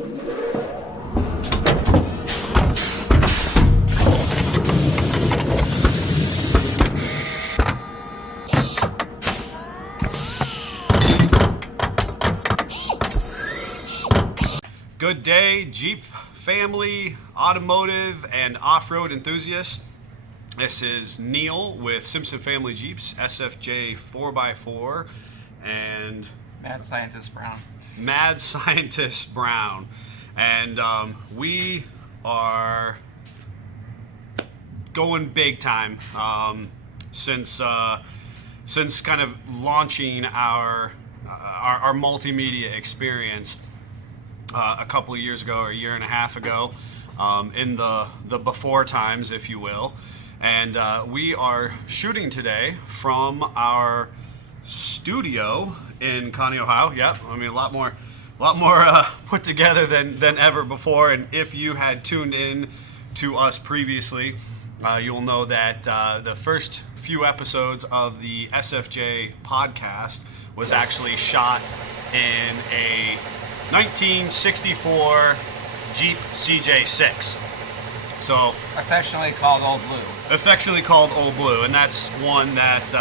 Good day, Jeep family, automotive, and off-road enthusiasts. This is Neil with Simpson Family Jeeps, SFJ4x4, and Mad Scientist Brown. And we are going big time since kind of launching our multimedia experience a couple of years ago, or a year and a half ago, in the before times, if you will. And we are shooting today from our studio in Connie, Ohio. Yep, I mean a lot more put together than ever before. And if you had tuned in to us previously, you'll know that the first few episodes of the SFJ podcast was actually shot in a 1964 Jeep CJ6. So affectionately called Old Blue. And that's one that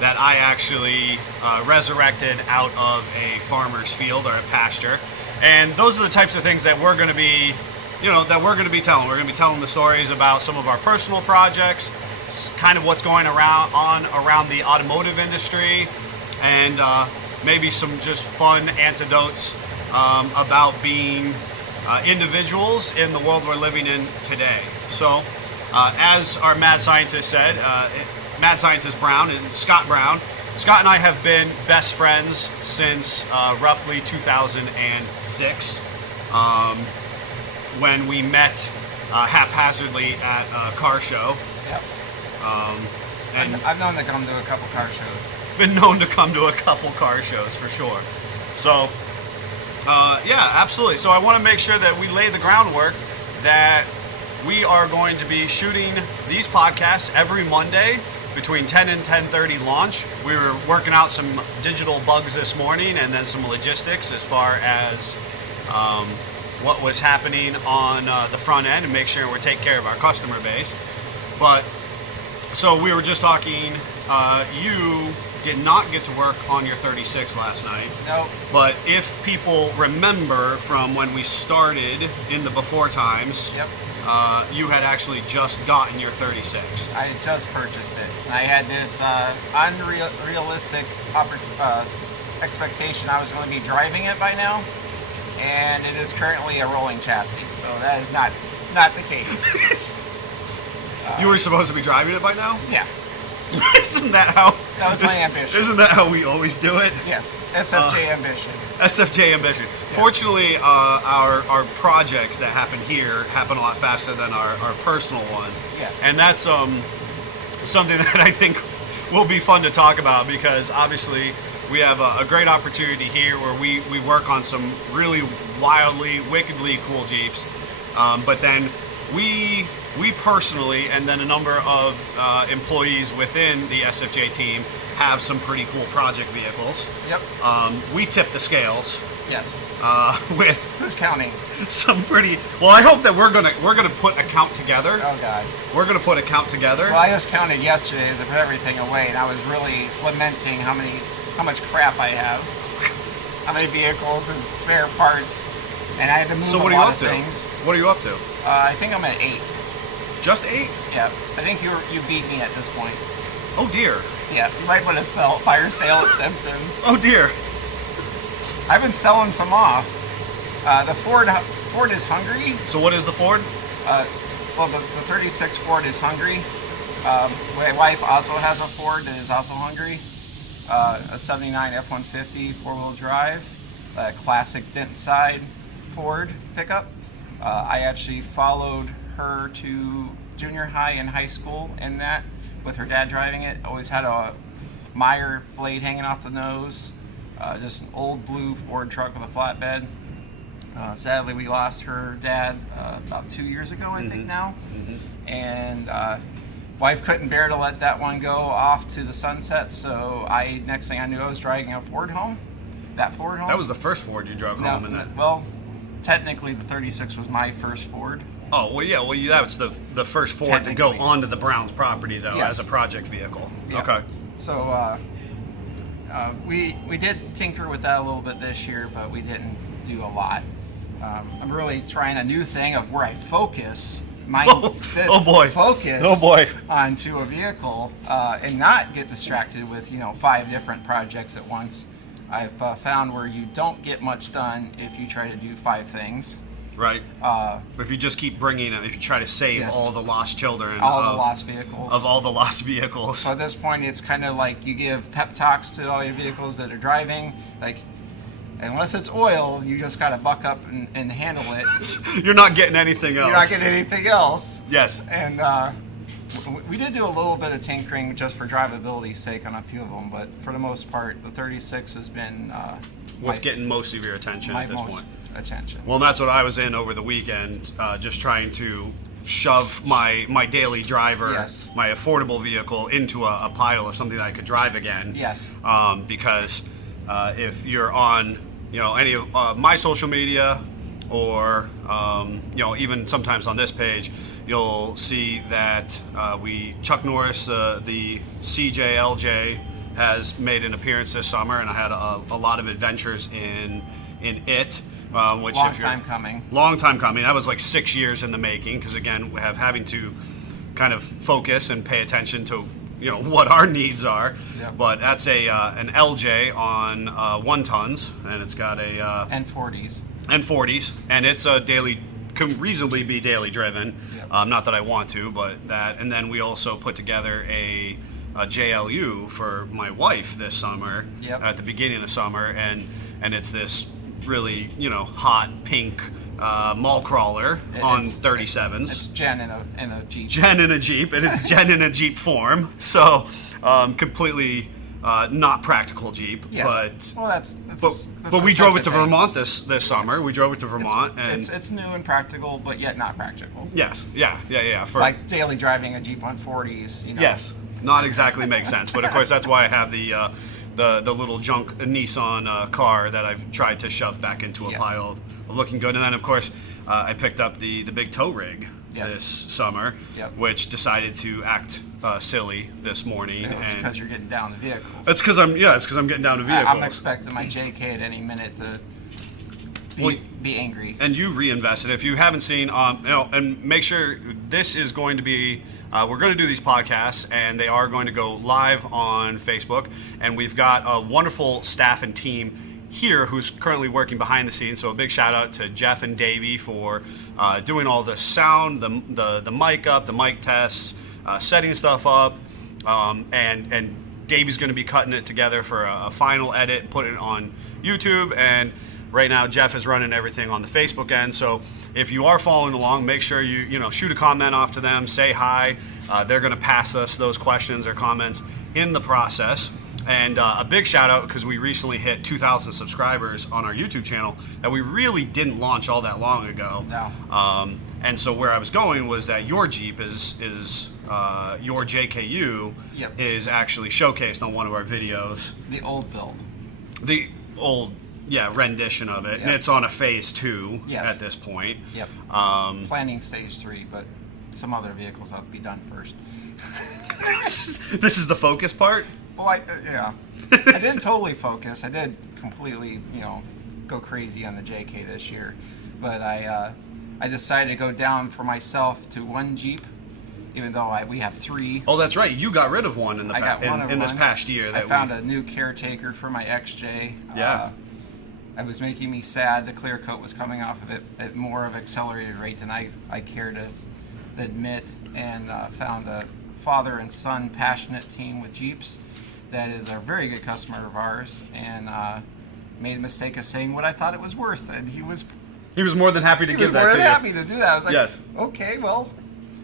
I actually resurrected out of a farmer's field or a pasture. And those are the types of things that we're going to be, telling. We're going to be telling the stories about some of our personal projects, kind of what's going around the automotive industry, and maybe some just fun anecdotes about being individuals in the world we're living in today. So, as our mad scientist said, Mad Scientist Brown and Scott Brown. Scott and I have been best friends since roughly 2006, when we met haphazardly at a car show. Yep. And I've known to come to a couple car shows. Been known to come to a couple car shows for sure. So, yeah, absolutely. So I want to make sure that we lay the groundwork that we are going to be shooting these podcasts every Monday between 10 and 10:30 launch. We were working out some digital bugs this morning, and then some logistics as far as what was happening on the front end, and make sure we're taking care of our customer base. But so we were just talking, you did not get to work on your 36 last night. Nope. But if people remember from when we started in the before times, yep. You had actually just gotten your 36. I just purchased it. I had this unrealistic expectation I was going to be driving it by now, and it is currently a rolling chassis, so that is not the case. You were supposed to be driving it by now? Yeah. Isn't that how? That was my ambition. Isn't that how we always do it? Yes, SFJ ambition. SFJ ambition. Yes. Fortunately, our projects that happen here happen a lot faster than our personal ones. Yes. And that's something that I think will be fun to talk about, because obviously we have a great opportunity here where we work on some really wildly, wickedly cool Jeeps. But then we personally, and then a number of employees within the SFJ team, have some pretty cool project vehicles. Yep. We tip the scales. Yes. With who's counting? Some pretty. Well, I hope that we're gonna put a count together. Oh God. We're gonna put a count together. Well, I just counted yesterday as I put everything away, and I was really lamenting how much crap I have, how many vehicles and spare parts, and I had to move So a what are you lot up of to? things. What are you up to? I think I'm at 8. Just 8? Yeah. I think you beat me at this point. Oh dear. Yeah. You might want to fire sale at Simpsons. Oh dear. I've been selling some off. The Ford is hungry. So what is the Ford? Well, the 36 Ford is hungry. My wife also has a Ford that is also hungry. A 79 F-150 four-wheel drive, a classic dent side Ford pickup. I actually followed her to junior high and high school in that, with her dad driving it. Always had a Meyer blade hanging off the nose. Just an old blue Ford truck with a flatbed. Sadly, we lost her dad about 2 years ago, I think now. Mm-hmm. And wife couldn't bear to let that one go off to the sunset, so next thing I knew, I was driving a Ford home. That Ford home. That was the first Ford you drove home in that. Well, technically the 36 was my first Ford. Oh, well, yeah. Well, that was the first Ford to go onto the Browns' property, though, Yes. as a project vehicle. Yeah. Okay. So we did tinker with that a little bit this year, but we didn't do a lot. I'm really trying a new thing of where I focus focus onto a vehicle and not get distracted with 5 different projects at once. I've found where you don't get much done if you try to do 5 things. Right. If you just keep bringing it, if you try to save Yes. all the lost children, the lost vehicles. of all the lost vehicles. So at this point, it's kind of like you give pep talks to all your vehicles that are driving. Like, unless it's oil, you just got to buck up and handle it. You're not getting anything else. You're not getting anything else. Yes. And we did do a little bit of tinkering just for drivability's sake on a few of them, but for the most part, the 36 has been What's getting most of your attention my at this most point? attention. Well, that's what I was in over the weekend, just trying to shove my daily driver, Yes. my affordable vehicle, into a pile of something that I could drive again. Yes. Because if you're on any of my social media, or even sometimes on this page, you'll see that Chuck Norris, the CJLJ, has made an appearance this summer, and I had a lot of adventures in it. Which Long time coming. That was like 6 years in the making, because again, we have having to kind of focus and pay attention to what our needs are. Yep. But that's an LJ on 1 tons, and it's got a and 40s. and 40s, and it's a can reasonably be daily driven. Yep. Not that I want to, but that. And then we also put together a JLU for my wife this summer. Yep. At the beginning of summer, and it's this really hot pink mall crawler on 37s. It's Jen in a Jeep. Jen in a Jeep. It is Jen in a Jeep form. So completely not practical Jeep. Yes. But we drove it to Vermont this summer. We drove it to Vermont, and it's new and practical, but yet not practical. yes, yeah. It's like daily driving a Jeep on 40s. Yes, not exactly makes sense. But of course, that's why I have the little junk Nissan car that I've tried to shove back into a Yes. pile of looking good. And then of course, I picked up the big tow rig Yes. this summer, Yep. which decided to act silly this morning. It's And because you're getting down the vehicles. it's because I'm getting down to vehicles. I'm expecting my JK at any minute to be angry. And you reinvested. If you haven't seen, and make sure this is going to be. We're going to do these podcasts, and they are going to go live on Facebook. And we've got a wonderful staff and team here who's currently working behind the scenes. So a big shout out to Jeff and Davey for doing all the sound, the mic up, the mic tests, setting stuff up, and Davey's going to be cutting it together for a final edit and putting it on YouTube. And right now, Jeff is running everything on the Facebook end. So if you are following along, make sure you shoot a comment off to them, say hi. They're going to pass us those questions or comments in the process. And a big shout out, because we recently hit 2,000 subscribers on our YouTube channel that we really didn't launch all that long ago. No. And so where I was going was that your Jeep is your JKU Yep. is actually showcased on one of our videos. The old build. The old rendition of it, and Yep. it's on a phase 2 Yes. at this point. Yep. Planning stage 3, but some other vehicles have to be done first. This is the focus part. Well, I didn't totally focus. I did completely, go crazy on the JK this year, but I decided to go down for myself to 1 Jeep, even though we have 3. Oh, that's right. You got rid of one in this past year. I found a new caretaker for my XJ. Yeah. It was making me sad. The clear coat was coming off of it at more of an accelerated rate than I care to admit, and found a father and son passionate team with Jeeps that is a very good customer of ours, and made the mistake of saying what I thought it was worth, and he was more than happy to give that to you. He was more than happy to do that. I was like, Yes. Okay, well,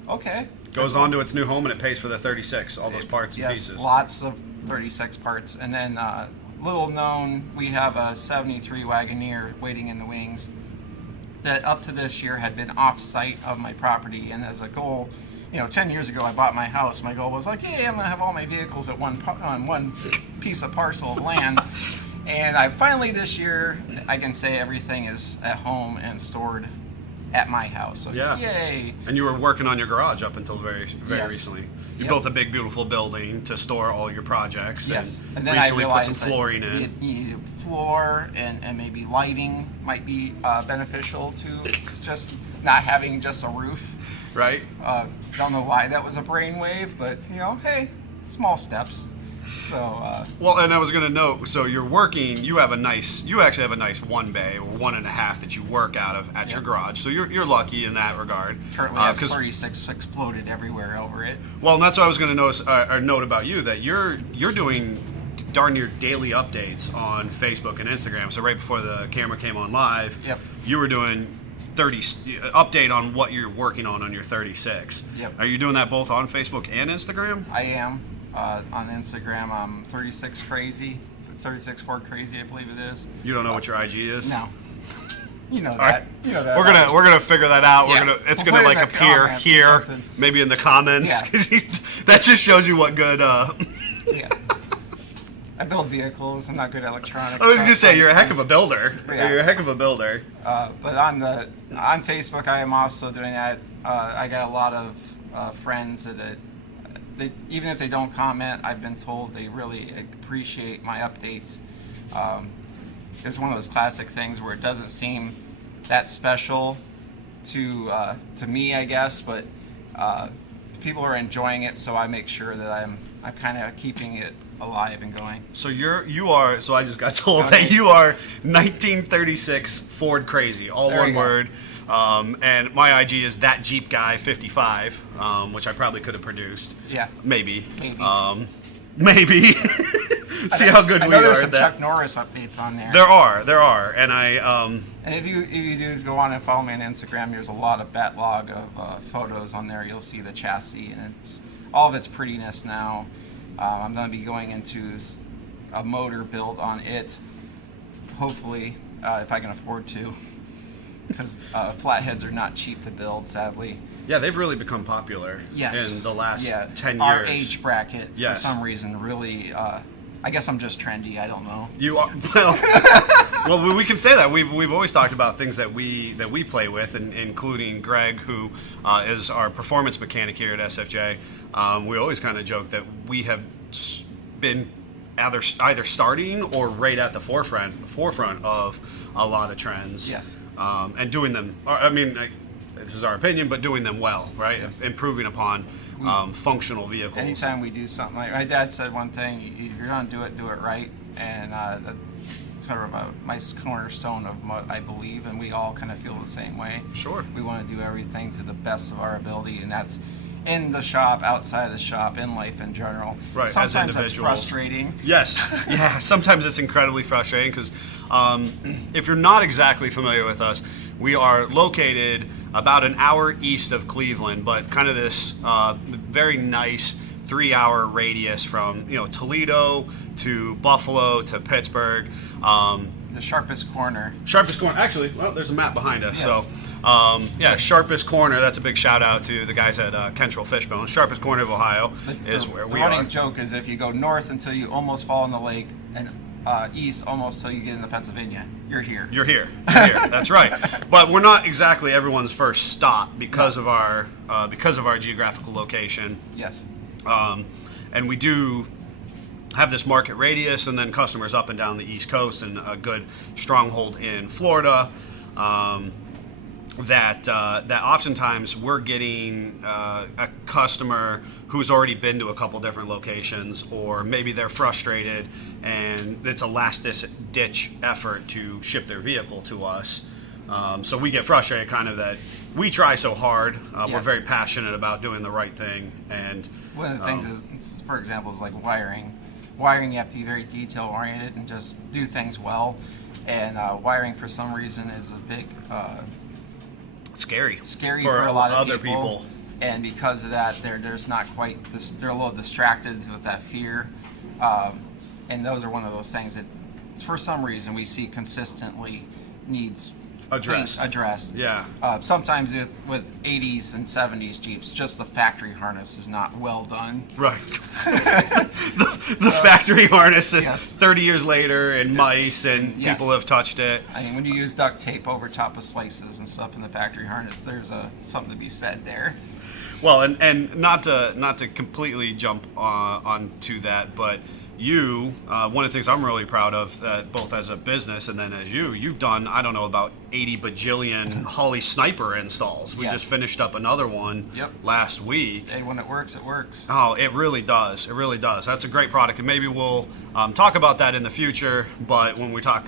okay. Goes on to its new home, and it pays for the 36, all those parts and Yes, pieces. lots of 36 parts. And then, little known, we have a 73 Wagoneer waiting in the wings that up to this year had been off-site of my property. And as a goal, 10 years ago I bought my house. My goal was like, hey, I'm going to have all my vehicles on one piece of parcel of land. And I finally this year, I can say everything is at home and stored at my house. So Yeah. yay! And you were working on your garage up until very Yes. recently. You Yep. built a big, beautiful building to store all your projects. Yes, And then I recently put realized some flooring in. you need floor and maybe lighting might be beneficial to just not having just a roof. Right? Don't know why that was a brainwave, but hey, small steps. So Well, and I was going to note, so you're working, you actually have a nice 1 bay or 1.5 that you work out of at your garage. So you're lucky in that regard. currently has 'Cause- 36 exploded everywhere over it. Well, and that's what I was going to note about you, that you're doing darn near daily updates on Facebook and Instagram. So right before the camera came on live, Yep. you were doing update on what you're working on your 36. Yep. Are you doing that both on Facebook and Instagram? I am on Instagram. I'm 36 crazy. It's 36.4 crazy, I believe it is. You don't know what your IG is? No. You know that. All right. You know that. We're gonna figure that out. Yeah. It's We'll gonna put it like in the appear comments or here, something. maybe in the comments. Yeah. 'Cause that just shows you what good. Yeah. I build vehicles. I'm not good at electronics. I was gonna say you're a heck of a builder. Yeah. You're a heck of a builder. But on Facebook, I am also doing that. I got a lot of friends that even if they don't comment, I've been told they really appreciate my updates. It's one of those classic things where it doesn't seem that special to me, I guess, but people are enjoying it, so I make sure that I'm kind of keeping it alive and going. So you are. So I just got told Okay. that you are 1936 Ford crazy, all There one you go. word. And my IG is that Jeep guy 55, which I probably could have produced. Yeah. Maybe. Maybe. Maybe. See how good I we know are there's at some that. Chuck Norris updates on there. There are, and I. And if you do go on and follow me on Instagram, there's a lot of backlog of photos on there. You'll see the chassis, and all of its prettiness now. I'm going to be going into a motor build on it, hopefully, if I can afford to, because flatheads are not cheap to build, sadly. Yeah, they've really become popular Yes. in the last 10 years. Our age bracket, Yes. for some reason, really. I guess I'm just trendy. I don't know. You are, well, we can say that we've always talked about things that we play with, and including Greg, who is our performance mechanic here at SFJ. We always kind of joke that we have been either starting or right at the forefront of a lot of trends. Yes. And doing them. I mean, this is our opinion, but doing them well, right? Yes. Improving upon functional vehicles. Anytime we do something, like my dad said one thing: if you're gonna do it right, and that's sort of my cornerstone of what I believe, and we all kind of feel the same way. Sure. We want to do everything to the best of our ability, and that's in the shop, outside of the shop, in life in general. Right, as Sometimes that's individuals. frustrating. Yes, yeah. Sometimes it's incredibly frustrating because if you're not exactly familiar with us, we are located about an hour east of Cleveland, but kind of this very nice 3-hour radius from Toledo to Buffalo to Pittsburgh. The sharpest corner. Sharpest corner. Actually, well, there's a map behind us. Yes. So, sharpest corner. That's a big shout out to the guys at Kentrell Fishbone. Sharpest corner of Ohio is where we The running are. joke is if you go north until you almost fall in the lake, and east almost till you get into Pennsylvania, you're here. You're here. That's right. But we're not exactly everyone's first stop because of our geographical location. Yes. And we do have this market radius, and then customers up and down the East Coast, and a good stronghold in Florida. That oftentimes we're getting a customer who's already been to a couple different locations, or maybe they're frustrated and it's a last-ditch effort to ship their vehicle to us. So we get frustrated kind of that we try so hard. We're Yes. very passionate about doing the right thing. And One of the things is, for example, is like wiring. Wiring, you have to be very detail-oriented and just do things well. And wiring, for some reason, is a big scary for a lot of other people. And because of that, they're just not quite. They're a little distracted with that fear. And those are one of those things that, for some reason, we see consistently needs addressed. Yeah. Sometimes with 80s and 70s Jeeps, just the factory harness is not well done. Right. the factory harness is Yes. 30 years later, and mice, and Yes. people have touched it. I mean, when you use duct tape over top of slices and stuff in the factory harness, there's something to be said there. Well, and not to completely jump onto that, but you, one of the things I'm really proud of, both as a business and then as you've done, I don't know, about 80 bajillion Holley Sniper installs. We Yes. just finished up another one last week. And when it works, it works. Oh, it really does. It really does. That's a great product, and maybe we'll talk about that in the future. But when we talk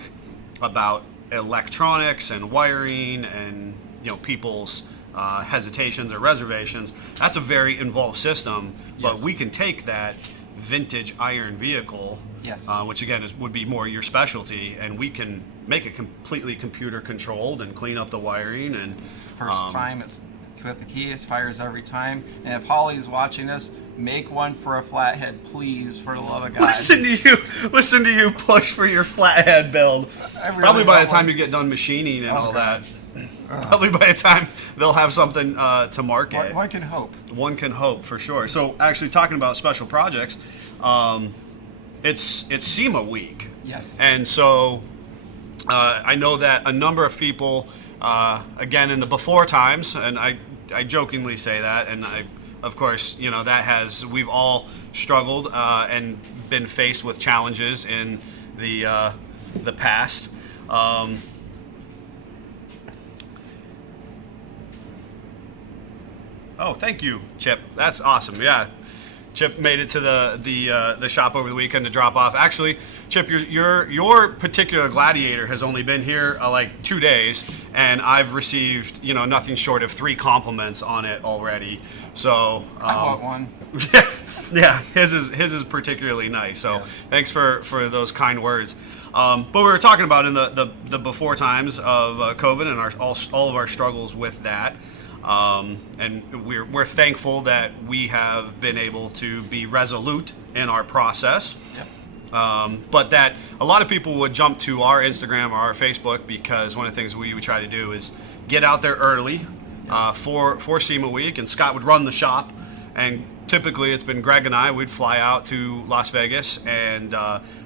about electronics and wiring and people's hesitations or reservations, that's a very involved system. But Yes. we can take that vintage iron vehicle, Yes. which again would be more your specialty, and we can make it completely computer controlled and clean up the wiring. And First time it's with the key, it fires every time. And if Holly's watching this, make one for a flathead, please, for the love of God. listen to you push for your flathead build. Really Probably by the want time one. you get done machining and all God. that. Probably by the time they'll have something to market. One can hope. One can hope, for sure. So actually talking about special projects, it's SEMA week. Yes. And so I know that a number of people, again, in the before times, and I jokingly say that, and of course, we've all struggled and been faced with challenges in the past. Oh, thank you, Chip. That's awesome. Yeah, Chip made it to the shop over the weekend to drop off. Actually, Chip, your particular Gladiator has only been here like 2 days, and I've received nothing short of 3 compliments on it already. So I want one. yeah, his is particularly nice. So thanks for those kind words. But we were talking about in the before times of COVID and all of our struggles with that. And we're thankful that we have been able to be resolute in our process. Yep. But that a lot of people would jump to our Instagram or our Facebook, because one of the things we would try to do is get out there early for SEMA week, and Scott would run the shop. And typically it's been Greg and I, we'd fly out to Las Vegas and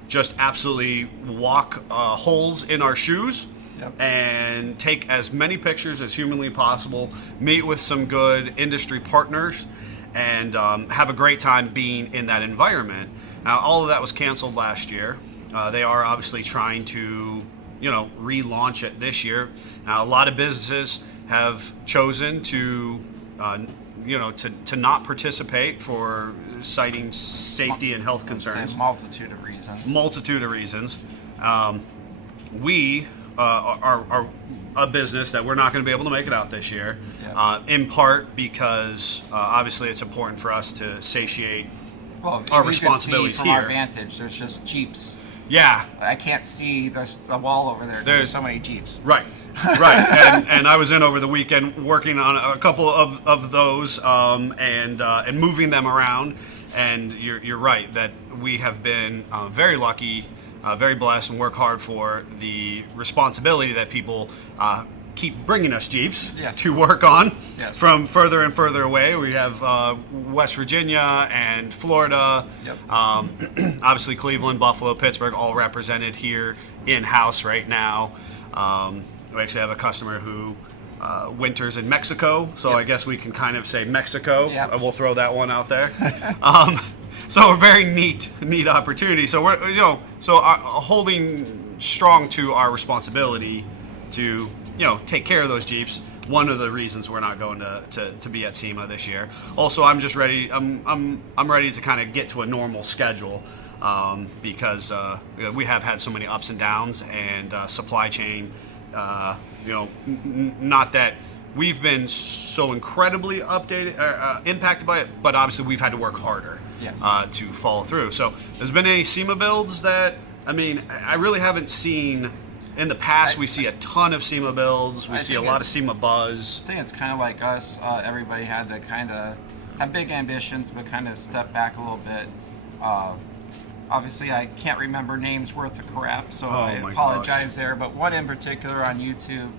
just absolutely walk holes in our shoes. Yep. And take as many pictures as humanly possible, meet with some good industry partners, and have a great time being in that environment. Now, all of that was canceled last year. They are obviously trying to, relaunch it this year. Now, a lot of businesses have chosen to, to not participate for citing safety and health concerns. Multitude of reasons. Multitude of reasons. We are a business that we're not going to be able to make it out this year, in part because obviously it's important for us to satiate our responsibilities from here. Our vantage, there's just Jeeps. Yeah, I can't see the wall over there. There's so many Jeeps. Right. and I was in over the weekend working on a couple of those and moving them around. And you're right that we have been very lucky. Very blessed, and work hard for the responsibility that people keep bringing us Jeeps to work on from further and further away. We have West Virginia and Florida, obviously Cleveland, Buffalo, Pittsburgh, all represented here in-house right now. We actually have a customer who winters in Mexico, so I guess we can kind of say Mexico. We'll throw that one out there. So a very neat opportunity. So we're holding strong to our responsibility to take care of those Jeeps. One of the reasons we're not going to be at SEMA this year. Also, I'm just ready. I'm ready to kind of get to a normal schedule because we have had so many ups and downs and supply chain. Not that we've been so incredibly impacted by it, but obviously we've had to work harder. To follow through. So, there's been any SEMA builds that, I really haven't seen. In the past, we see a ton of SEMA builds. We see a lot of SEMA buzz. I think it's kind of like us. Everybody had to kind of have big ambitions, but kind of step back a little bit. Obviously, I can't remember names worth of crap, so I apologize there. But one in particular on YouTube,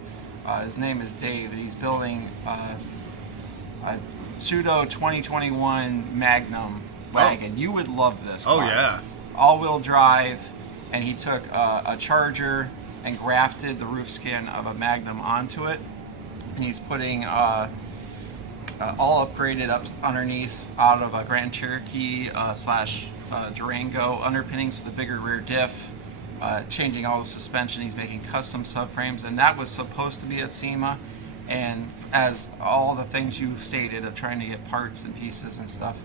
His name is Dave, and he's building a Pseudo 2021 Magnum wagon. You would love this car. Oh, yeah. All-wheel drive, and he took a Charger and grafted the roof skin of a Magnum onto it. And he's putting all upgraded up underneath out of a Grand Cherokee slash Durango underpinnings with a bigger rear diff, changing all the suspension. He's making custom subframes, and that was supposed to be at SEMA. And as all the things you've stated of trying to get parts and pieces and stuff,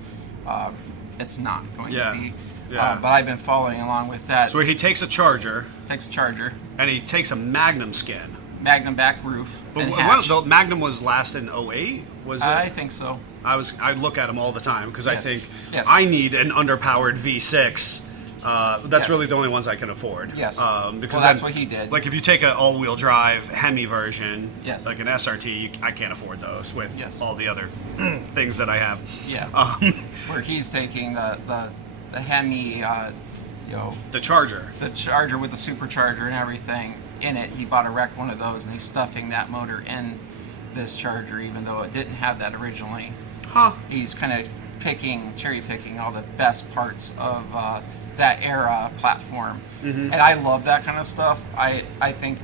it's not going to be. Yeah. But I've been following along with that. So he takes a Charger. Takes a Charger. And he takes a Magnum skin. Magnum back roof. But and hatch. the Magnum was last in 08, was it? I think so. I look at them all the time because I Yes. think Yes. I need an underpowered V6. That's Yes. really the only ones I can afford. Yes. Because Well, that's what he did. Like if you take an all-wheel drive Hemi version, Yes. like an SRT, I can't afford those with Yes. all the other things that I have. Yeah. Where he's taking the Hemi, The Charger. the Charger with the supercharger and everything in it. He bought a wrecked one of those, and he's stuffing that motor in this Charger, even though it didn't have that originally. Huh. He's kind of cherry picking all the best parts of that era platform. And I love that kind of stuff. I think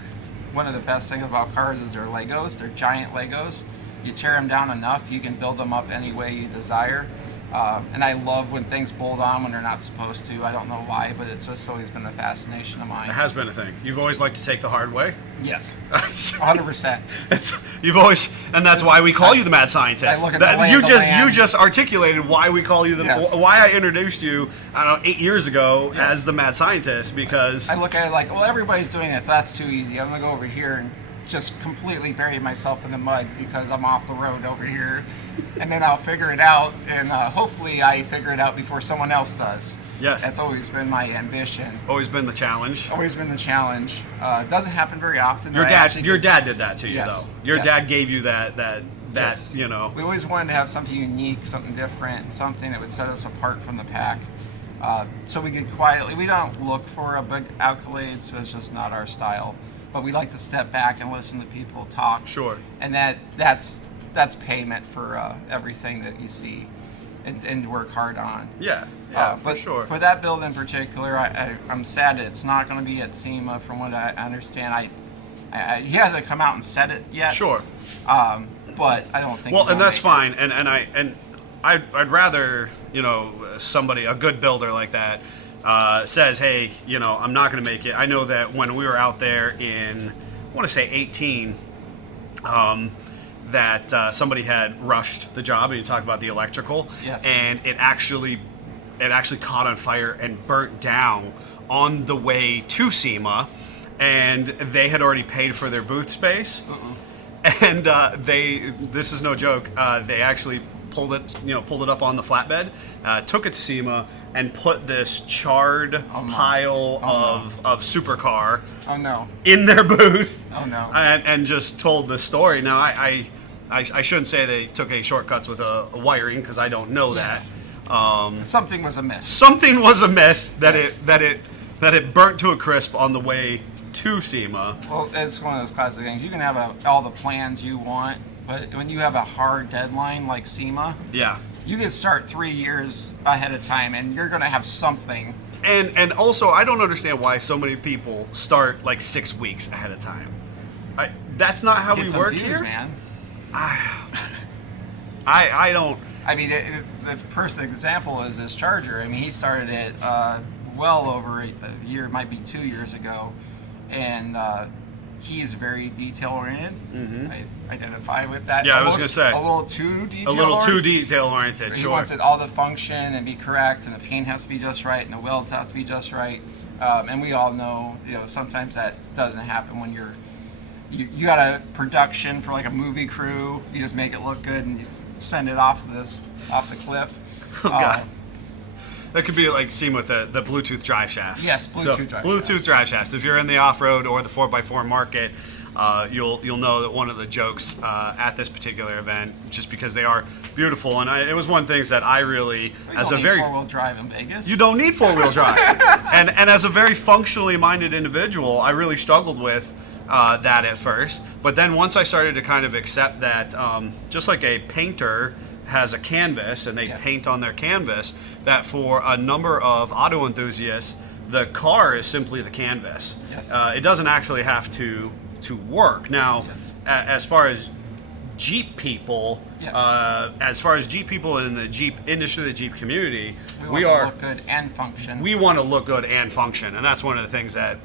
one of the best things about cars is their Legos. They're giant Legos. You tear them down enough, you can build them up any way you desire. And I love when things bolt on when they're not supposed to. I don't know why, but it's just always been a fascination of mine. It has been a thing. You've always liked to take the hard way. Yes, 100%. You've always, and that's why we call you the mad scientist. I look at the lay of the you land. just articulated why we call you the, Yes. why I introduced you, I don't know, 8 years ago Yes. as the mad scientist, because I look at it like, well, everybody's doing this, so that's too easy. I'm gonna go over here and just completely bury myself in the mud because I'm off the road over here, and then I'll figure it out, and hopefully I figure it out before someone else does. Yes. That's always been my ambition. always been the challenge. Always been the challenge. Doesn't happen very often. Your I dad, actually your get- dad did that to you, Yes. though. Your Yes. dad gave you that, Yes. you know. We always wanted to have something unique, something different, something that would set us apart from the pack. So we could quietly, we don't look for a big accolade, so it's just not our style. But we like to step back and listen to people talk. Sure. And that's payment for everything that you see and work hard on. Yeah, for but sure. For that build in particular, I'm sad that it's not going to be at SEMA. From what I understand, he hasn't come out and said it yet. Sure. But I don't think. Well, he's and gonna that's make it. fine. And I'd rather, you know, somebody, a good builder like that, says, hey, you know, I'm not going to make it. I know that when we were out there in, I want to say 18, that somebody had rushed the job, and you talk about the electrical, Yes. and it actually caught on fire and burnt down on the way to SEMA, and they had already paid for their booth space, and this is no joke, they actually pulled it up on the flatbed, took it to SEMA, and put this charred pile of supercar Oh no. in their booth. Oh no. And just told the story. Now I shouldn't say they took any shortcuts with a wiring, because I don't know that. Something was amiss. Something was amiss that Yes. that it burnt to a crisp on the way to SEMA. Well, it's one of those classic things. You can have all the plans you want, but when you have a hard deadline like SEMA, Yeah. you can start 3 years ahead of time, and you're going to have something. And also, I don't understand why so many people start like 6 weeks ahead of time. That's not how Get we some work views, here. man. I don't. I mean, the perfect example is this Charger. I mean, he started it well over a year, might be 2 years ago, and he's very detail-oriented. I identify with that. Yeah, I was Almost gonna say. a little too detail. A little too detail-oriented, He sure. wants it all to function and be correct, and the paint has to be just right, and the welds have to be just right. And we all know, sometimes that doesn't happen when you got a production for like a movie crew. You just make it look good and you send it off the cliff. Oh, God. That could be like seen with the Bluetooth drive shafts. Yes, Bluetooth drive Bluetooth shafts. drive shafts. If you're in the off-road or the 4x4 market, you'll know that one of the jokes at this particular event, just because they are beautiful, and it was one of the things that I really, as a very four-wheel drive in Vegas. you don't need four-wheel drive, and as a very functionally minded individual, I really struggled with that at first. But then once I started to kind of accept that, just like a painter has a canvas and they paint on their canvas, that for a number of auto enthusiasts, the car is simply the canvas. Yes. It doesn't actually have to work. Now, as far as Jeep people, as far as Jeep people in the Jeep industry, the Jeep community, we want to look good and function. We want to look good and function, and that's one of the things that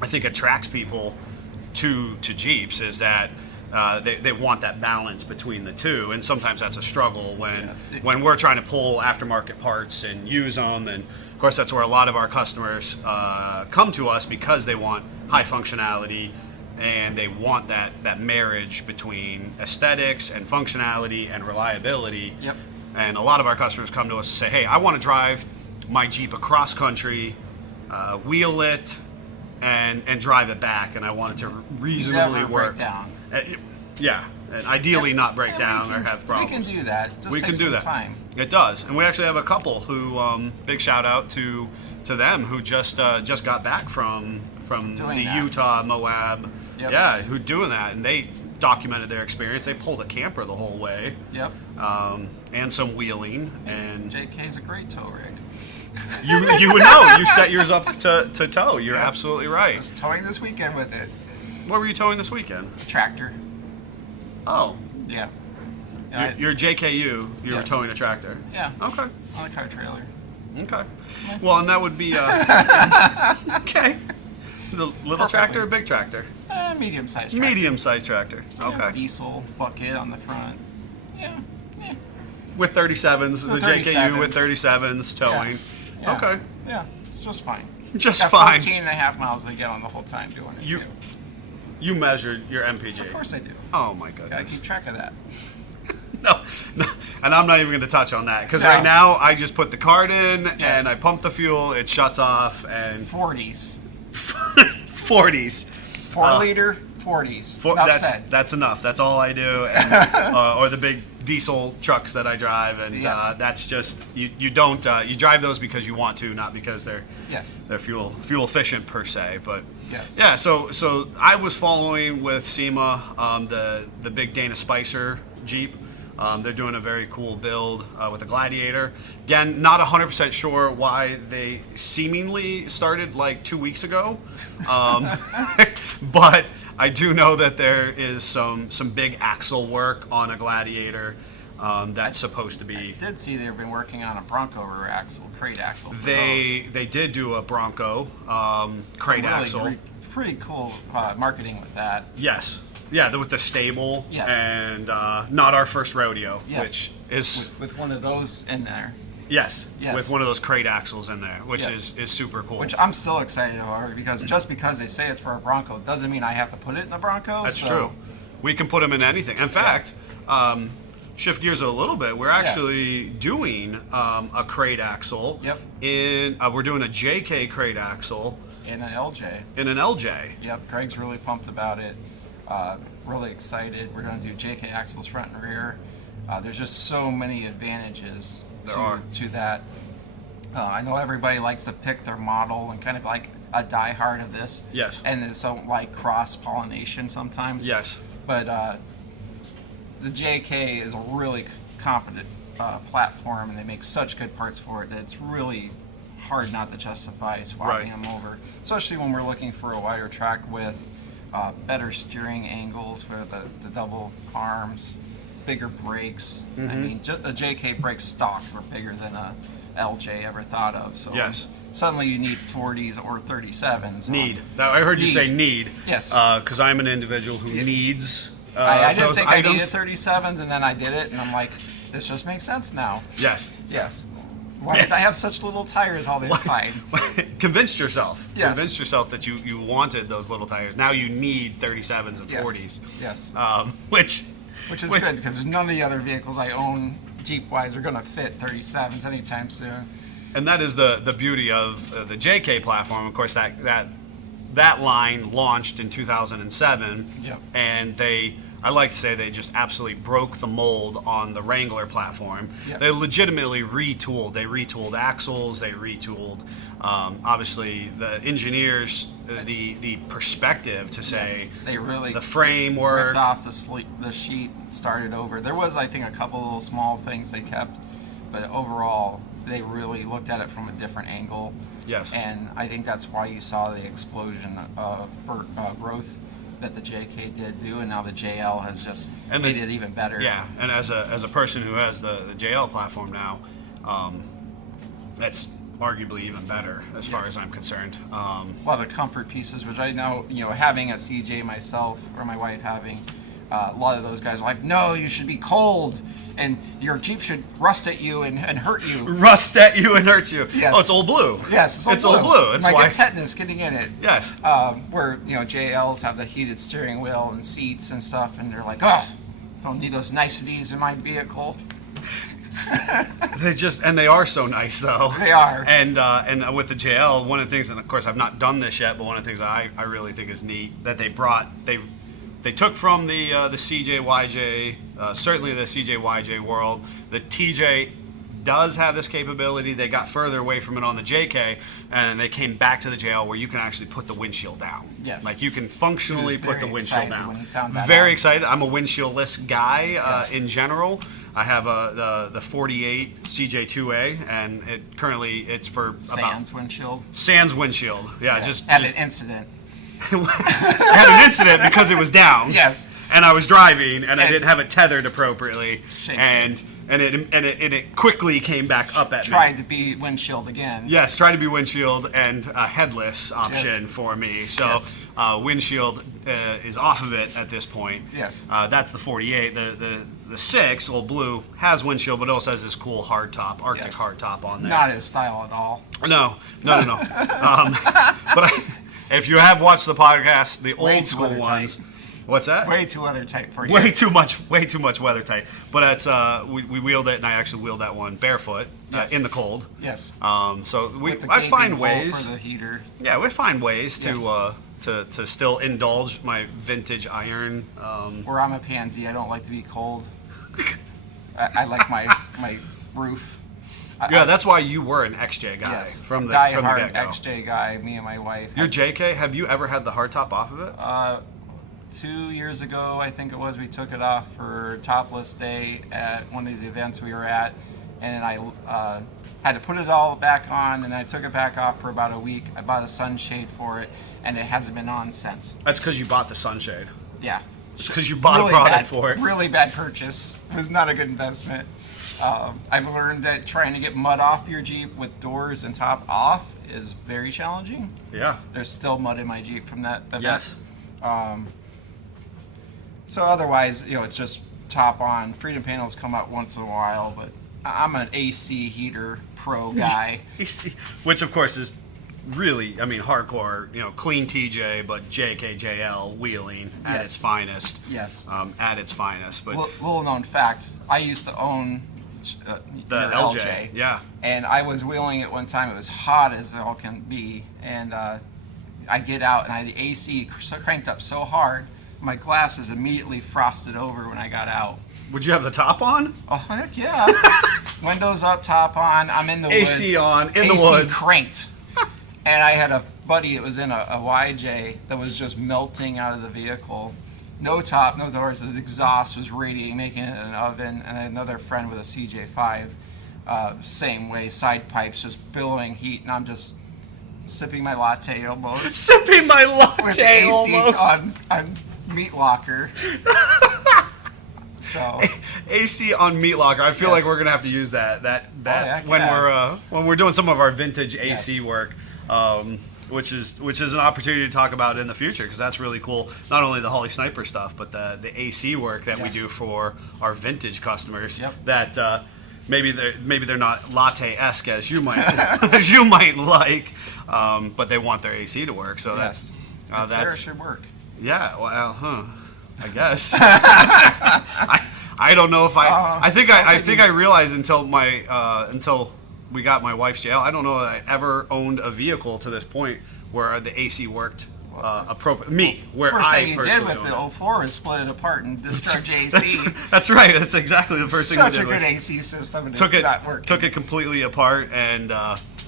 I think attracts people to Jeeps is that they want that balance between the two, and sometimes that's a struggle when we're trying to pull aftermarket parts and use them, and of course that's where a lot of our customers come to us because they want high functionality and they want that marriage between aesthetics and functionality and reliability. Yep. And a lot of our customers come to us and say, hey, I want to drive my Jeep across country, wheel it, and drive it back, and I want it to reasonably Never work. break down. Yeah, and ideally not break down or have problems. We can do that. Just takes some time. It does, and we actually have a couple who, big shout out to them who just got back from the Utah, Moab, who doing that, and they documented their experience. They pulled a camper the whole way, and some wheeling, and JK's a great tow rig. you would know. You set yours up to tow. You're absolutely right. I was towing this weekend with it. What were you towing this weekend? A tractor. Oh. Yeah. Your JKU, you were towing a tractor. Yeah. Okay. On a car trailer. Okay. Well, and that would be okay. The little tractor or big tractor? Medium-sized tractor. Medium-sized tractor. Okay. Yeah, diesel bucket on the front. Yeah. With 37s, the JKU with 37s towing. Yeah. Okay. Yeah, it's just fine. Just fine. 14.5 miles a gallon the whole time doing it, too. You measured your MPG. Of course I do. Oh, my goodness. Gotta keep track of that. No, and I'm not even going to touch on that because right now I just put the card in and I pump the fuel, it shuts off, and 40s. 40s. 4 liter 40s. That's enough. That's all I do, and, or the big diesel trucks that I drive, and that's just you don't you drive those because you want to, not because they're fuel efficient per se, but. Yes. Yeah, so I was following with SEMA, the big Dana Spicer Jeep. They're doing a very cool build with a Gladiator. Again, not 100% sure why they seemingly started like 2 weeks ago, but I do know that there is some big axle work on a Gladiator. That's supposed to be. I did see they've been working on a Bronco rear axle, crate axle. They did do a Bronco crate axle. Pretty cool marketing with that. Yes. Yeah, with the stable. Yes. And not our first rodeo, which is with one of those in there. Yes. With one of those crate axles in there, which is super cool. Which I'm still excited about because just because they say it's for a Bronco doesn't mean I have to put it in a Bronco. That's true. We can put them in anything. In fact. Shift gears a little bit. We're actually doing a crate axle. Yep. We're doing a JK crate axle. In an LJ. In an LJ. Yep. Greg's really pumped about it. Really excited. We're going to do JK axles front and rear. There's just so many advantages to that. I know everybody likes to pick their model and kind of like a diehard of this. Yes. And there's some like cross-pollination sometimes. Yes. But the JK is a really competent platform, and they make such good parts for it that it's really hard not to justify swapping them over, especially when we're looking for a wider track with better steering angles for the double arms, bigger brakes. I mean, the JK brakes stock were bigger than a LJ ever thought of. So suddenly you need 40s or 37s. I heard you say need. Yes. Because I'm an individual who needs I didn't those think items. I needed 37s, and then I did it, and I'm like, this just makes sense now. Yes. Yes. Why did I have such little tires all this time? Convinced yourself. Yes. Convinced yourself that you wanted those little tires. Now you need 37s and 40s. Yes. Which is good, because none of the other vehicles I own Jeep-wise are going to fit 37s anytime soon. And that is the beauty of the JK platform. Of course, that line launched in 2007, and they I like to say they just absolutely broke the mold on the Wrangler platform. Yep. They legitimately retooled. They retooled axles. They retooled, obviously, the engineers, the perspective to say Yes, they really the framework. ripped off the sheet, started over. There was, I think, a couple little small things they kept, but overall, they really looked at it from a different angle. Yes. And I think that's why you saw the explosion of growth that the JK did do, and now the JL has just made it even better. Yeah, and as a person who has the JL platform now, that's arguably even better as far as I'm concerned. A lot of comfort pieces, which I know, having a CJ myself, or my wife having, a lot of those guys are like, no, you should be cold, and your Jeep should rust at you and hurt you. Rust at you and hurt you. Yes. Oh, it's old blue. Yes, it's old blue. It's like why. a tetanus getting in it. Yes. Where JLs have the heated steering wheel and seats and stuff, and they're like, oh, I don't need those niceties in my vehicle. They are so nice though. They are. And with the JL, one of the things, and of course I've not done this yet, but one of the things I really think is neat that they took from the CJ-YJ, certainly the CJ-YJ world. The TJ does have this capability. They got further away from it on the JK, and they came back to the JL where you can actually put the windshield down. Yes. Like you can functionally put the windshield down. When he found that very out. excited. I'm a windshieldless guy Yes. in general. I have the 48 CJ2A, and it's for Sans windshield. Sans windshield. Yeah, just Had an incident. had an incident because it was down. Yes. And I was driving, and I didn't have it tethered appropriately, Shame. and it quickly came back up at me. Tried to be windshield again. Yes, tried to be windshield and a headless option Yes. for me. So Yes. windshield is off of it at this point. Yes. That's the 48. The 6, old blue, has windshield, but it also has this cool hardtop, Arctic Yes. hardtop on It's there. not his style at all. No. But if you have watched the podcast, the Way old too school weather ones. tight. What's that? Way too other type for you. Way too much weather tight. But it's we wheeled it, and I actually wheeled that one barefoot Yes. in the cold. Yes. So With the I gaping find hole ways. for the heater. Yeah, we find ways Yes. to still indulge my vintage iron. Where I'm a pansy, I don't like to be cold. I like my roof. Yeah, that's why you were an XJ guy Yes. from the Die-hard get-go. XJ guy, me and my wife. Your JK, have you ever had the hardtop off of it? 2 years ago, I think it was, we took it off for topless day at one of the events we were at, and I had to put it all back on, and I took it back off for about a week. I bought a sunshade for it, and it hasn't been on since. That's because you bought the sunshade. Yeah. It's because you bought Really a product bad, for it. Really bad purchase. It was not a good investment. I've learned that trying to get mud off your Jeep with doors and top off is very challenging. Yeah. There's still mud in my Jeep from that event. Yes. So otherwise, it's just top on. Freedom panels come out once in a while, but I'm an AC heater pro guy. Which, of course, is really, hardcore, clean TJ, but JKJL wheeling at Yes. its finest. Yes. At its finest. But Little known fact, I used to own the your LJ, yeah. And I was wheeling it one time. It was hot as it all can be. And I get out, and the AC cranked up so hard, my glasses immediately frosted over when I got out. Would you have the top on? Oh, heck yeah. Windows up, top on. I'm in the woods. AC on, in the AC woods. cranked. And I had a buddy that was in a YJ that was just melting out of the vehicle. No top, no doors. The exhaust was radiating, making it an oven. And another friend with a CJ5, same way, side pipes just billowing heat. And I'm just sipping my latte almost. Sipping my latte With AC almost. on meat locker. So AC on meat locker. I feel Yes. like we're gonna have to use that yeah, when we're doing some of our vintage AC Yes. work, which is an opportunity to talk about in the future, because that's really cool. Not only the Holley Sniper stuff, but the AC work that we Yes. do for our vintage customers. Yep. That maybe they're not latte-esque as you might as you might like, but they want their AC to work. So yes. It's there, it should work. yeah, well, I guess. I don't know if I think I realized until we got my wife's jail. I don't know that I ever owned a vehicle to this point where the AC worked appropriate. Me, where First I thing you did personally with own the 04 is split it apart and discharge AC. That's right. That's exactly the first thing we did. Such a good was AC system, and took it's it not working. took it completely apart, and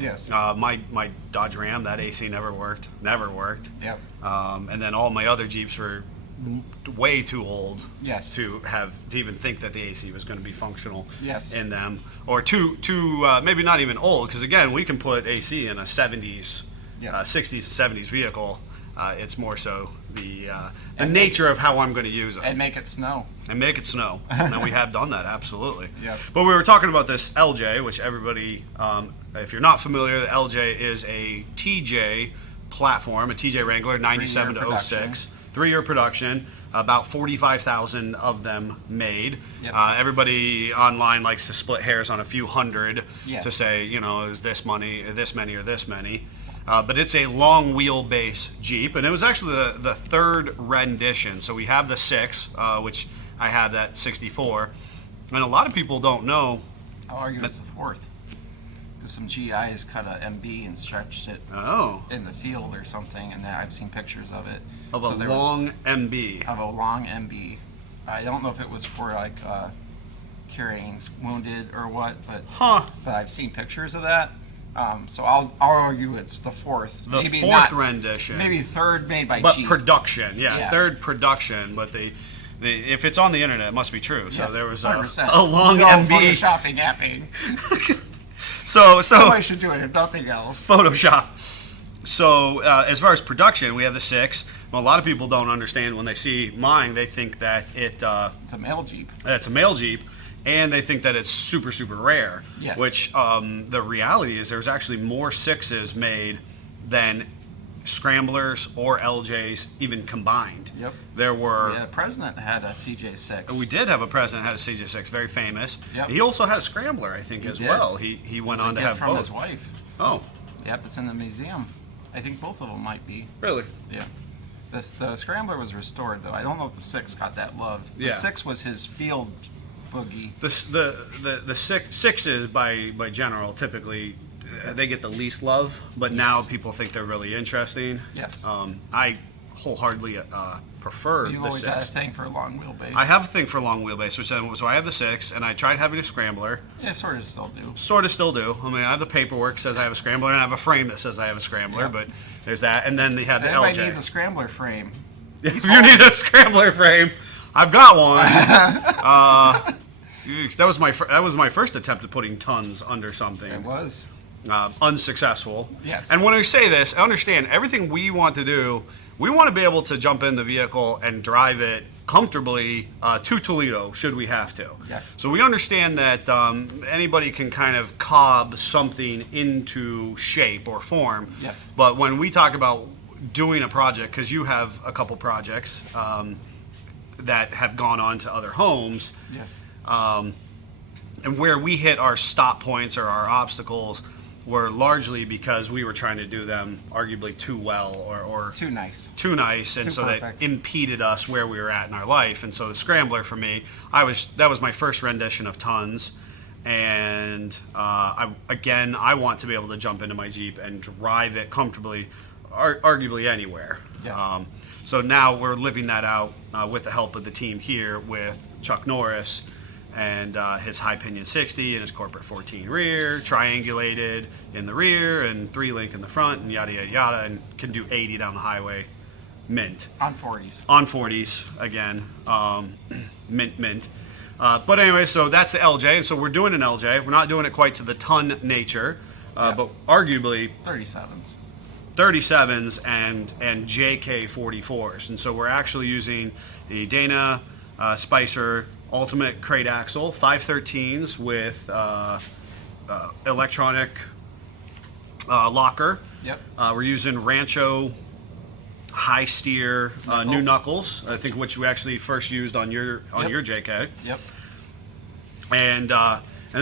Yes. my Dodge Ram, that AC never worked. Yep. And then all my other Jeeps were way too old Yes. to even think that the AC was going to be functional Yes. in them, or too maybe not even old, because again, we can put AC in a 70s, Yes. 60s and 70s vehicle. It's more so the nature of how I'm going to use it. And make it snow. And make it snow. And we have done that, absolutely. Yep. But we were talking about this LJ, which everybody, if you're not familiar, the LJ is a TJ platform, a TJ Wrangler 97 to 06. 3-year production, about 45,000 of them made. Yep. Everybody online likes to split hairs on a few hundred Yes. to say, is this many, or this many. But it's a long wheelbase Jeep, and it was actually the third rendition. So we have the 6, which I have that 64, and a lot of people don't know. I'll argue it's the 4th. Because some GIs cut a MB and stretched it Oh, in the field or something, and I've seen pictures of it. of So a there was- long MB. Of a long MB. I don't know if it was for like carrying wounded or what, but I've seen pictures of that. So I'll argue it's the 4th. The maybe 4th not, rendition. Maybe 3rd made by But Jeep. production, Yeah. 3rd production. But if it's on the internet, it must be true. So Yes, there was 100%. a long No MB. Photoshopping happening. So Somebody should do it if nothing else. Photoshop. So as far as production, we have the 6. Well, a lot of people don't understand when they see mine. They think that It's a male Jeep. it's a male Jeep, and they think that it's super, super rare. Yes. Which the reality is there's actually more 6s made than Scramblers or LJs even combined. Yep. There were... The president had a CJ6. We did have a president who had a CJ6, very famous. Yep. He also had a Scrambler, I think, as did. well. He went on to gift have from both. his wife. Oh, Yep, it's in the museum. I think both of them might be. really? Yeah. The Scrambler was restored, though. I don't know if the 6 got that love. The Yeah. 6 was his field boogie. The sixes by general typically they get the least love, but now Yes. people think they're really interesting. Yes. I wholeheartedly prefer You've the always had a 6. thing for a long wheelbase. I have a thing for long wheelbase, so I have the 6, and I tried having a Scrambler. Yeah, sort of still do. Sort of still do. I mean, I have the paperwork that says I have a Scrambler, and I have a frame that says I have a Scrambler, Yeah. but there's that. And then they have the Everybody LJ. needs a Scrambler frame. If you need a Scrambler frame, I've got one. That was my first attempt at putting tons under something. It was. Unsuccessful. Yes. And when I say this, understand everything we want to do. We want to be able to jump in the vehicle and drive it comfortably to Toledo, should we have to. Yes. So we understand that anybody can kind of cob something into shape or form. Yes. But when we talk about doing a project, because you have a couple projects that have gone on to other homes, Yes. and where we hit our stop points or our obstacles were largely because we were trying to do them arguably too well or Too nice. too nice, and Too so perfect. that impeded us where we were at in our life. And so the Scrambler for me, that was my first rendition of tons, and I want to be able to jump into my Jeep and drive it comfortably, arguably anywhere. Yes. So now we're living that out with the help of the team here with Chuck Norris and his high pinion 60 and his corporate 14 rear, triangulated in the rear and 3-link in the front, and yada yada yada, and can do 80 down the highway, mint. On 40s. On 40s again, mint. But anyway, so that's the LJ, and so we're doing an LJ. We're not doing it quite to the ton nature, but arguably 37s. 37s and JK44s, and so we're actually using the Dana Spicer Ultimate Crate Axle 513s with electronic locker. Yep. We're using Rancho high steer new knuckles, I think, which we actually first used on your JK. Yep. And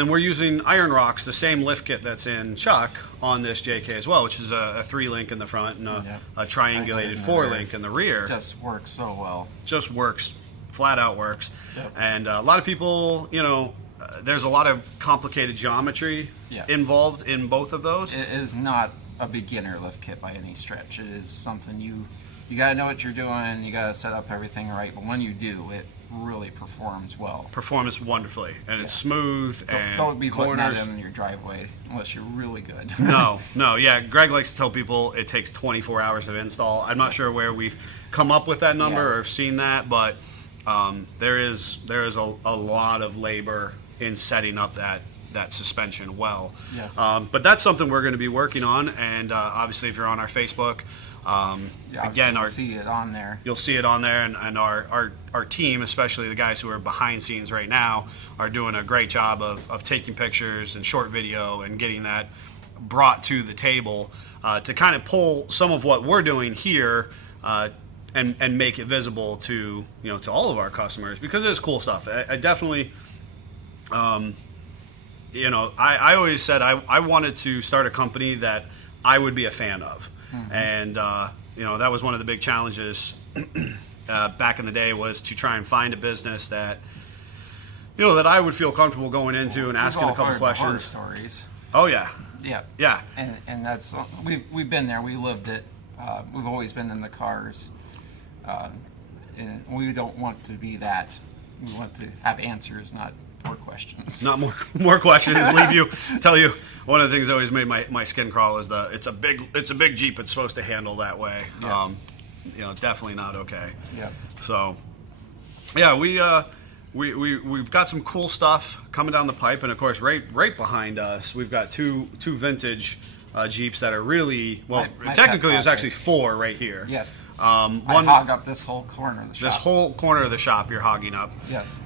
then we're using Iron Rocks, the same lift kit that's in Chuck, on this JK as well, which is a 3-link in the front and a triangulated 4-link in the rear. Just works so well. Just works, flat out works. Yep. And a lot of people, there's a lot of complicated geometry involved in both of those. It is not a beginner lift kit by any stretch. It is something you you got to know what you're doing. You got to set up everything right. But when you do, it really performs well. Performs wonderfully, and it's smooth. Don't be putting that corners. in your driveway unless you're really good. No, yeah. Greg likes to tell people it takes 24 hours of install. I'm not sure where we've come up with that number or seen that, but there is a lot of labor in setting up that suspension well. Yes. But that's something we're going to be working on, and obviously if you're on our Facebook, again, you'll see it on there. You'll see it on there, and our team, especially the guys who are behind scenes right now, are doing a great job of taking pictures and short video and getting that brought to the table to kind of pull some of what we're doing here and make it visible to all of our customers, because it's cool stuff. I definitely, I always said I wanted to start a company that I would be a fan of. And that was one of the big challenges back in the day, was to try and find a business that that I would feel comfortable going into and asking a couple questions. Horror stories. Oh yeah. Yeah. And that's we've been there. We lived it. We've always been in the cars, and we don't want to be that. We want to have answers, not more questions. Not more questions. Tell you one of the things that always made my skin crawl is it's a big Jeep. It's supposed to handle that way. Yes. Definitely not okay. Yeah. So, yeah, we've got some cool stuff coming down the pipe, and of course, right behind us, we've got two vintage Jeeps that are really my technically there's actually 4 right here. Yes. One I hog up this whole corner of the shop. This whole corner of the shop you're hogging up. Yes.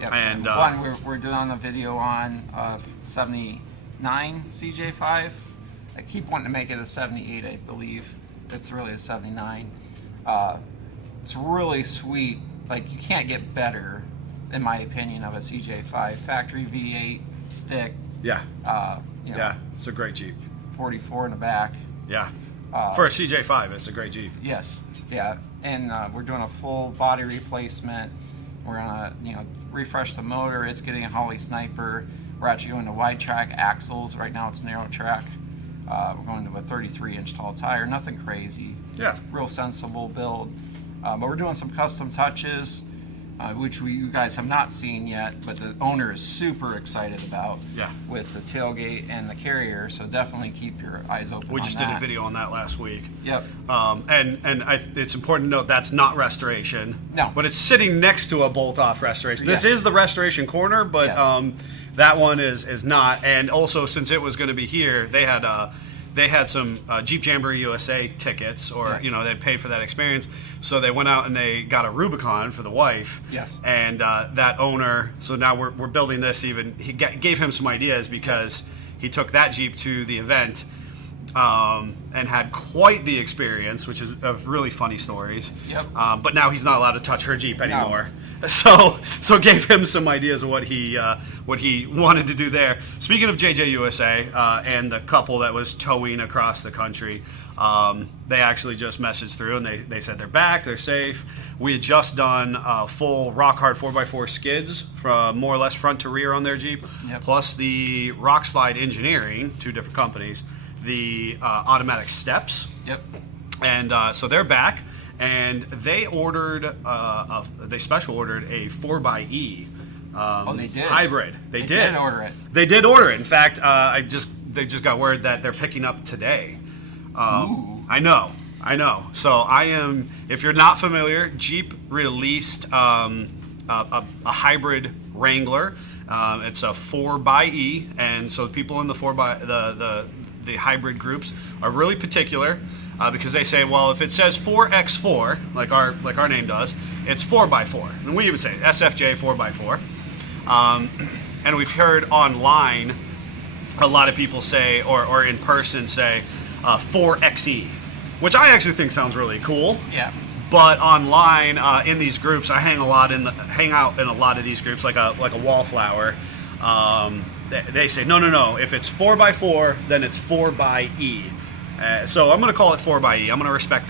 Yep. And one we're doing a video on 79 CJ5. I keep wanting to make it a 78, I believe. It's really a 79. It's really sweet. Like, you can't get better, in my opinion, of a CJ5 factory V8 stick. Yeah. Yeah, it's a great Jeep. 44 in the back. Yeah. For a CJ5, it's a great Jeep. Yes. Yeah. And we're doing a full body replacement. We're gonna, refresh the motor. It's getting a Holley Sniper. We're actually going to wide track axles. Right now it's narrow track. We're going to a 33-inch tall tire. Nothing crazy. Yeah. Real sensible build. But we're doing some custom touches, which you guys have not seen yet, but the owner is super excited about. Yeah. With the tailgate and the carrier. So definitely keep your eyes open. We just did a video on that last week. Yep. It's important to note that's not restoration. No. But it's sitting next to a bolt-off restoration. Yes. This is the restoration corner, but Yes. that one is not. And also, since it was going to be here, they had some Jeep Jamboree USA tickets, or Yes. they'd pay for that experience. So they went out and they got a Rubicon for the wife. Yes. And that owner. So now we're building this. He gave him some ideas, because he took that Jeep to the event. And had quite the experience, which is really funny stories. Yep. But now he's not allowed to touch her Jeep anymore. No. So gave him some ideas of what he wanted to do there. Speaking of JJ USA and the couple that was towing across the country, they actually just messaged through and they said they're back, they're safe. We had just done full rock hard 4x4 skids from more or less front to rear on their Jeep, plus the Rock Slide Engineering, 2 different companies, the automatic steps. Yep. And so they're back, and they ordered they special ordered a 4xe They did. hybrid. They did order it. They did order it. In fact, they just got word that they're picking up today. Ooh. I know. So I am. If you're not familiar, Jeep released a hybrid Wrangler. It's a 4xe, and so people in the the hybrid groups are really particular because they say, well, if it says 4x4, like our name does, it's 4x4, and we even say SFJ4x4. And we've heard online a lot of people say, or in person say, 4xe, which I actually think sounds really cool. Yeah. But online, in these groups, I hang out in a lot of these groups, like a wallflower. They say no. If it's 4x4, then it's 4xe. So I'm going to call it 4xe. I'm going to respect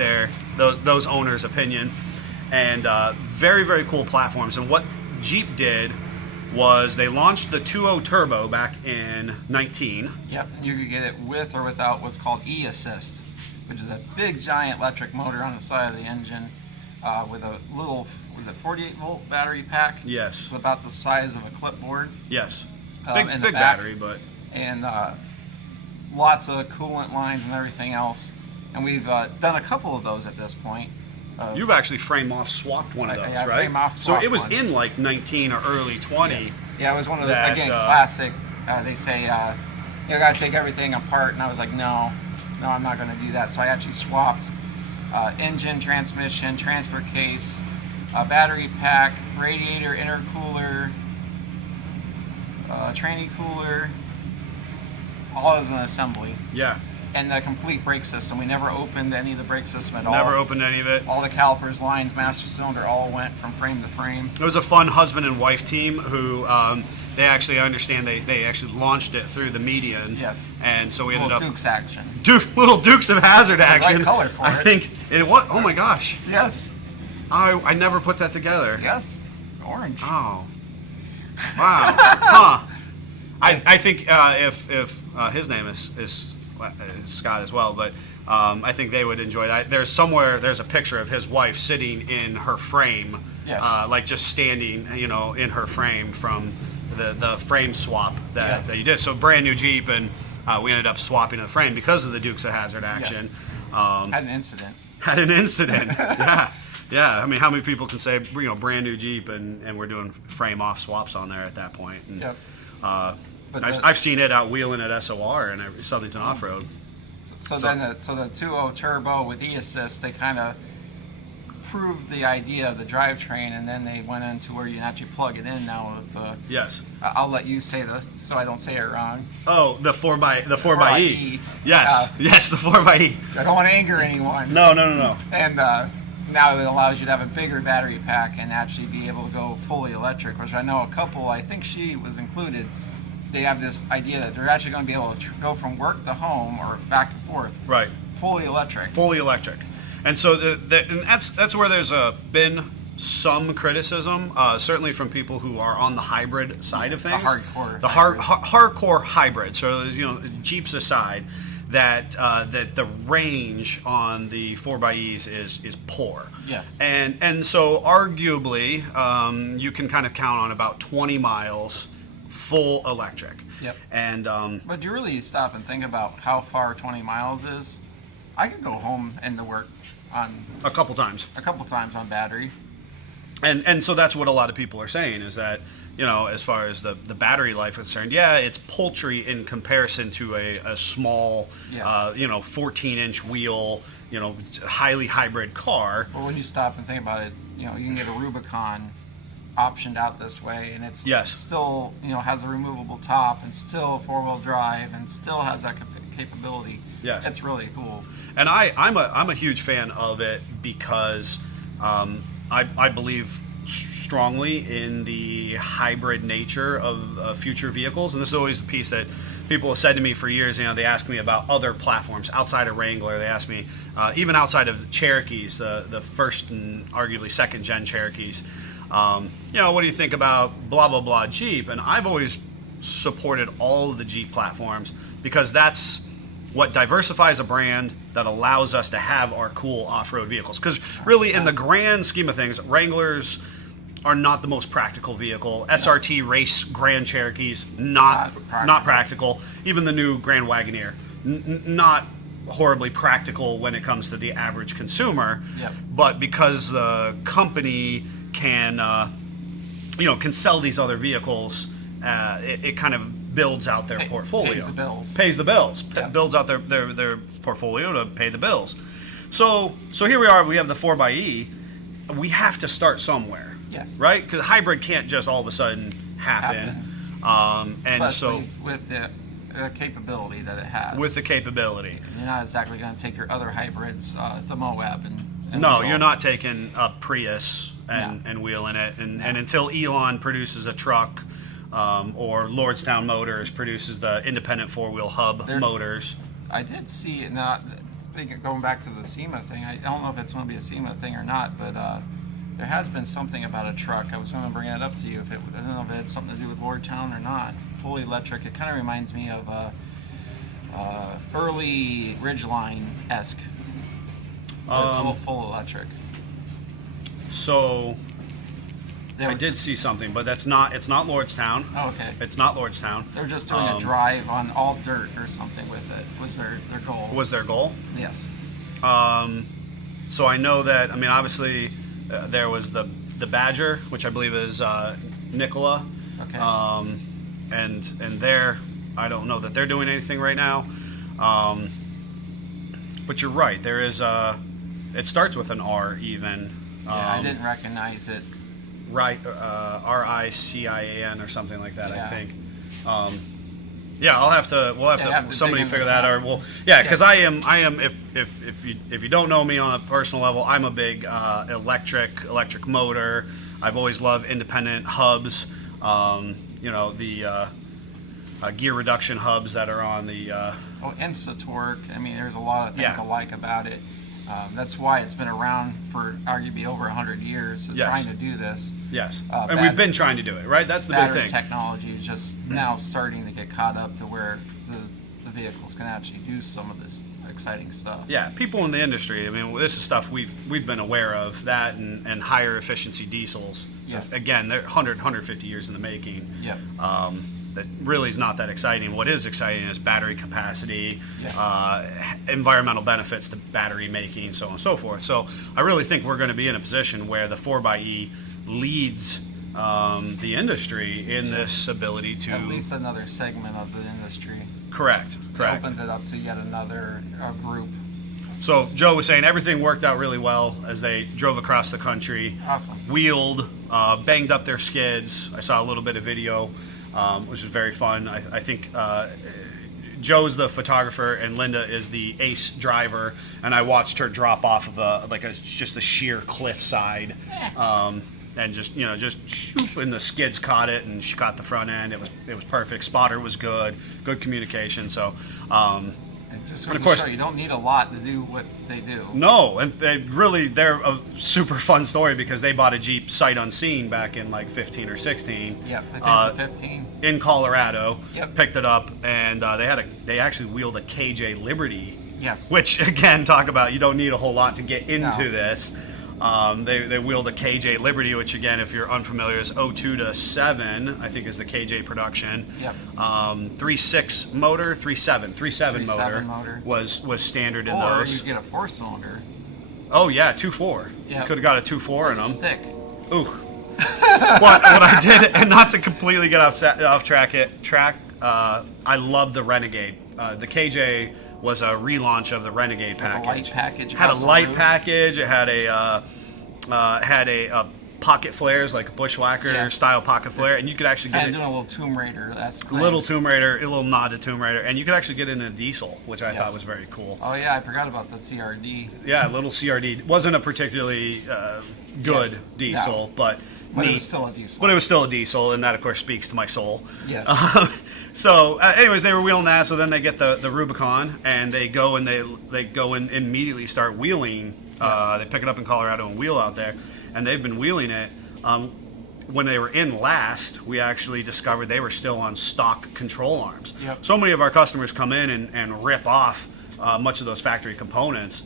those owners' opinion. And very, very cool platforms. And what Jeep did was they launched the 2.0 Turbo back in 19. Yep. You could get it with or without what's called e-assist. which is a big giant electric motor on the side of the engine with a little, was it 48 volt battery pack? Yes. It's about the size of a clipboard. Yes. In Big battery, but... And lots of coolant lines and everything else. And we've done a couple of those at this point. You've actually frame off swapped one of those, yeah, right? frame off so swapped it was one. in like 19 or early 20. Yeah, it was one of the, that, again, classic. They say, you got to take everything apart. And I was like, no, I'm not going to do that. So I actually swapped engine, transmission, transfer case, battery pack, radiator, intercooler, tranny cooler, all as an assembly. Yeah. And the complete brake system. We never opened any of the brake system at all. Never opened any of it. All the calipers, lines, master cylinder, all went from frame to frame. It was a fun husband and wife team who they actually understand they actually launched it through the median. Yes. And so we ended Little up Dukes action. little Dukes of Hazzard action. Right color for I it. think it was. Oh my gosh. Yes. I never put that together. Yes. It's orange. Oh. Wow. Huh. I think if his name is Scott as well, but I think they would enjoy that. There's a picture of his wife sitting in her frame, Yes. like just standing, in her frame from the frame swap that you did. So brand new Jeep, and we ended up swapping the frame because of the Dukes of Hazzard action. Yes. Had an incident. Had an incident. Yeah. I mean, how many people can say brand new Jeep and we're doing frame off swaps on there at that point? And, Yep. But I've seen it out wheeling at SOR and Southington Off Road. So then the 2.0 turbo with e-assist, they kind of proved the idea of the drivetrain, and then they went into where you can actually plug it in now with Yes. I'll let you say so I don't say it wrong. Oh, the 4xe. Yes. Yeah. Yes, the 4xe. I don't want to anger anyone. No. And now it allows you to have a bigger battery pack and actually be able to go fully electric, which I know a couple, I think she was included, they have this idea that they're actually going to be able to go from work to home or back and forth. Right. Fully electric. Fully electric. And so and that's where there's been some criticism, certainly from people who are on the hybrid side of things. The hardcore hybrid. So Jeeps aside, that the range on the 4xe is poor. Yes. And so arguably you can kind of count on about 20 miles full electric. Yep. And but you really stop and think about how far 20 miles is. I could go home and to work on a couple times on battery. And so that's what a lot of people are saying is that, as far as the battery life is concerned, it's paltry in comparison to a small, Yes. 14-inch wheel, highly hybrid car. Well, when you stop and think about it, you can get a Rubicon optioned out this way, and it's Yes. still, has a removable top and still four-wheel drive and still has that capability. Yes. It's really cool. And I'm a huge fan of it because I believe strongly in the hybrid nature of future vehicles, and this is always the piece that people have said to me for years. They ask me about other platforms outside of Wrangler. They ask me even outside of the Cherokees, the first and arguably second gen Cherokees. What do you think about blah blah blah Jeep? And I've always supported all of the Jeep platforms because that's what diversifies a brand that allows us to have our cool off-road vehicles. Because really, in the grand scheme of things, Wranglers are not the most practical vehicle. SRT race Grand Cherokees, not practical. Even the new Grand Wagoneer, not horribly practical when it comes to the average consumer. Yep. But because the company can sell these other vehicles, it kind of builds out their portfolio. Pays the bills. Yep. Builds out their portfolio to pay the bills. So here we are. We have the 4xe. We have to start somewhere. Yes. Right? Because hybrid can't just all of a sudden happen. And especially with the capability that it has. With the capability. You're not exactly going to take your other hybrids to Moab and No, wheel. you're not taking a Prius and wheeling it. And until Elon produces a truck, or Lordstown Motors produces the independent four-wheel hub motors. I did see it. Now, going back to the SEMA thing, I don't know if it's going to be a SEMA thing or not, but there has been something about a truck. I was going to bring it up to you. I don't know if it had something to do with Lordstown or not. Fully electric. It kind of reminds me of early Ridgeline-esque It's all full electric. So I did see something, but it's not Lordstown. Oh, okay. It's not Lordstown. They're just doing a drive on all dirt or something with it. Was their goal? Was their goal? Yes. So I know that. I mean, obviously, there was the Badger, which I believe is Nikola. Okay. And they're, I don't know that they're doing anything right now. But you're right. There is it starts with an R even. Yeah, I didn't recognize it. Right, RICIAN or something like that. Yeah. I think. Yeah, we'll have to somebody dig figure into that that. out. Well, yeah, because I am. If you don't know me on a personal level, I'm a big electric motor. I've always loved independent hubs. The gear reduction hubs that are on the. Insta-torque. I mean, there's a lot of things Yeah. I like about it. That's why it's been around for arguably over 100 years. So Yes. trying to do this. Yes, and we've been trying to do it, right? That's the big Battery thing. technology is just now starting to get caught up to where the vehicles can actually do some of this exciting stuff. Yeah, people in the industry. I mean, this is stuff we've been aware of, that and higher efficiency diesels. Yes. Again, they're 150 years in the making. Yep. That really is not that exciting. What is exciting is battery capacity, Yes. environmental benefits to battery making, so on and so forth. So I really think we're going to be in a position where the 4xe leads the industry in this ability to. At least another segment of the industry. Correct. It opens it up to yet another group. So Joe was saying everything worked out really well as they drove across the country. Awesome. Wheeled, banged up their skids. I saw a little bit of video, which was very fun. I think Joe's the photographer and Linda is the ace driver, and I watched her drop off of just a sheer cliffside. And just shoop, and the skids caught it, and she caught the front end. It was perfect. Spotter was good communication. So, It just And goes of to course- show you don't need a lot to do what they do. no, and they're a super fun story because they bought a Jeep sight unseen back in like 15 or 16. Yep, I think it's a 15. In Colorado. Yep. Picked it up, and they actually wheeled a KJ Liberty. Yes. Which again, talk about you don't need a whole lot to get into No. this. They wheeled a KJ Liberty, which again, if you're unfamiliar, is 02 to 7, I think is the KJ production. Yep. 3.6 motor, 3.7 motor. was standard in Or those. you get a 4-cylinder. Oh yeah, 2.4. Yep. Could have got a 2.4 in them. Stick. Ooh. what I did, and not to completely get off track, I love the Renegade. The KJ was a relaunch of the Renegade package. A light package. Had a across the light roof. package. It had a pocket flares, like a bushwhacker Yes. style pocket flare, and you could actually get And it. doing a little Tomb Raider. That's A little nice. Tomb Raider, a little nod to Tomb Raider, and you could actually get it in a diesel, which I Yes. thought was very cool. Oh yeah, I forgot about the CRD. Yeah, a little CRD. Wasn't a particularly good Yeah. diesel, No. but But neat. it was still a diesel. But it was still a diesel, and that, of course, speaks to my soul. Yes. So, anyways, they were wheeling that. So then they get the Rubicon, and they go and immediately start wheeling. Yes. They pick it up in Colorado and wheel out there, and they've been wheeling it. When they were in last, we actually discovered they were still on stock control arms. Yep. So many of our customers come in and rip off much of those factory components.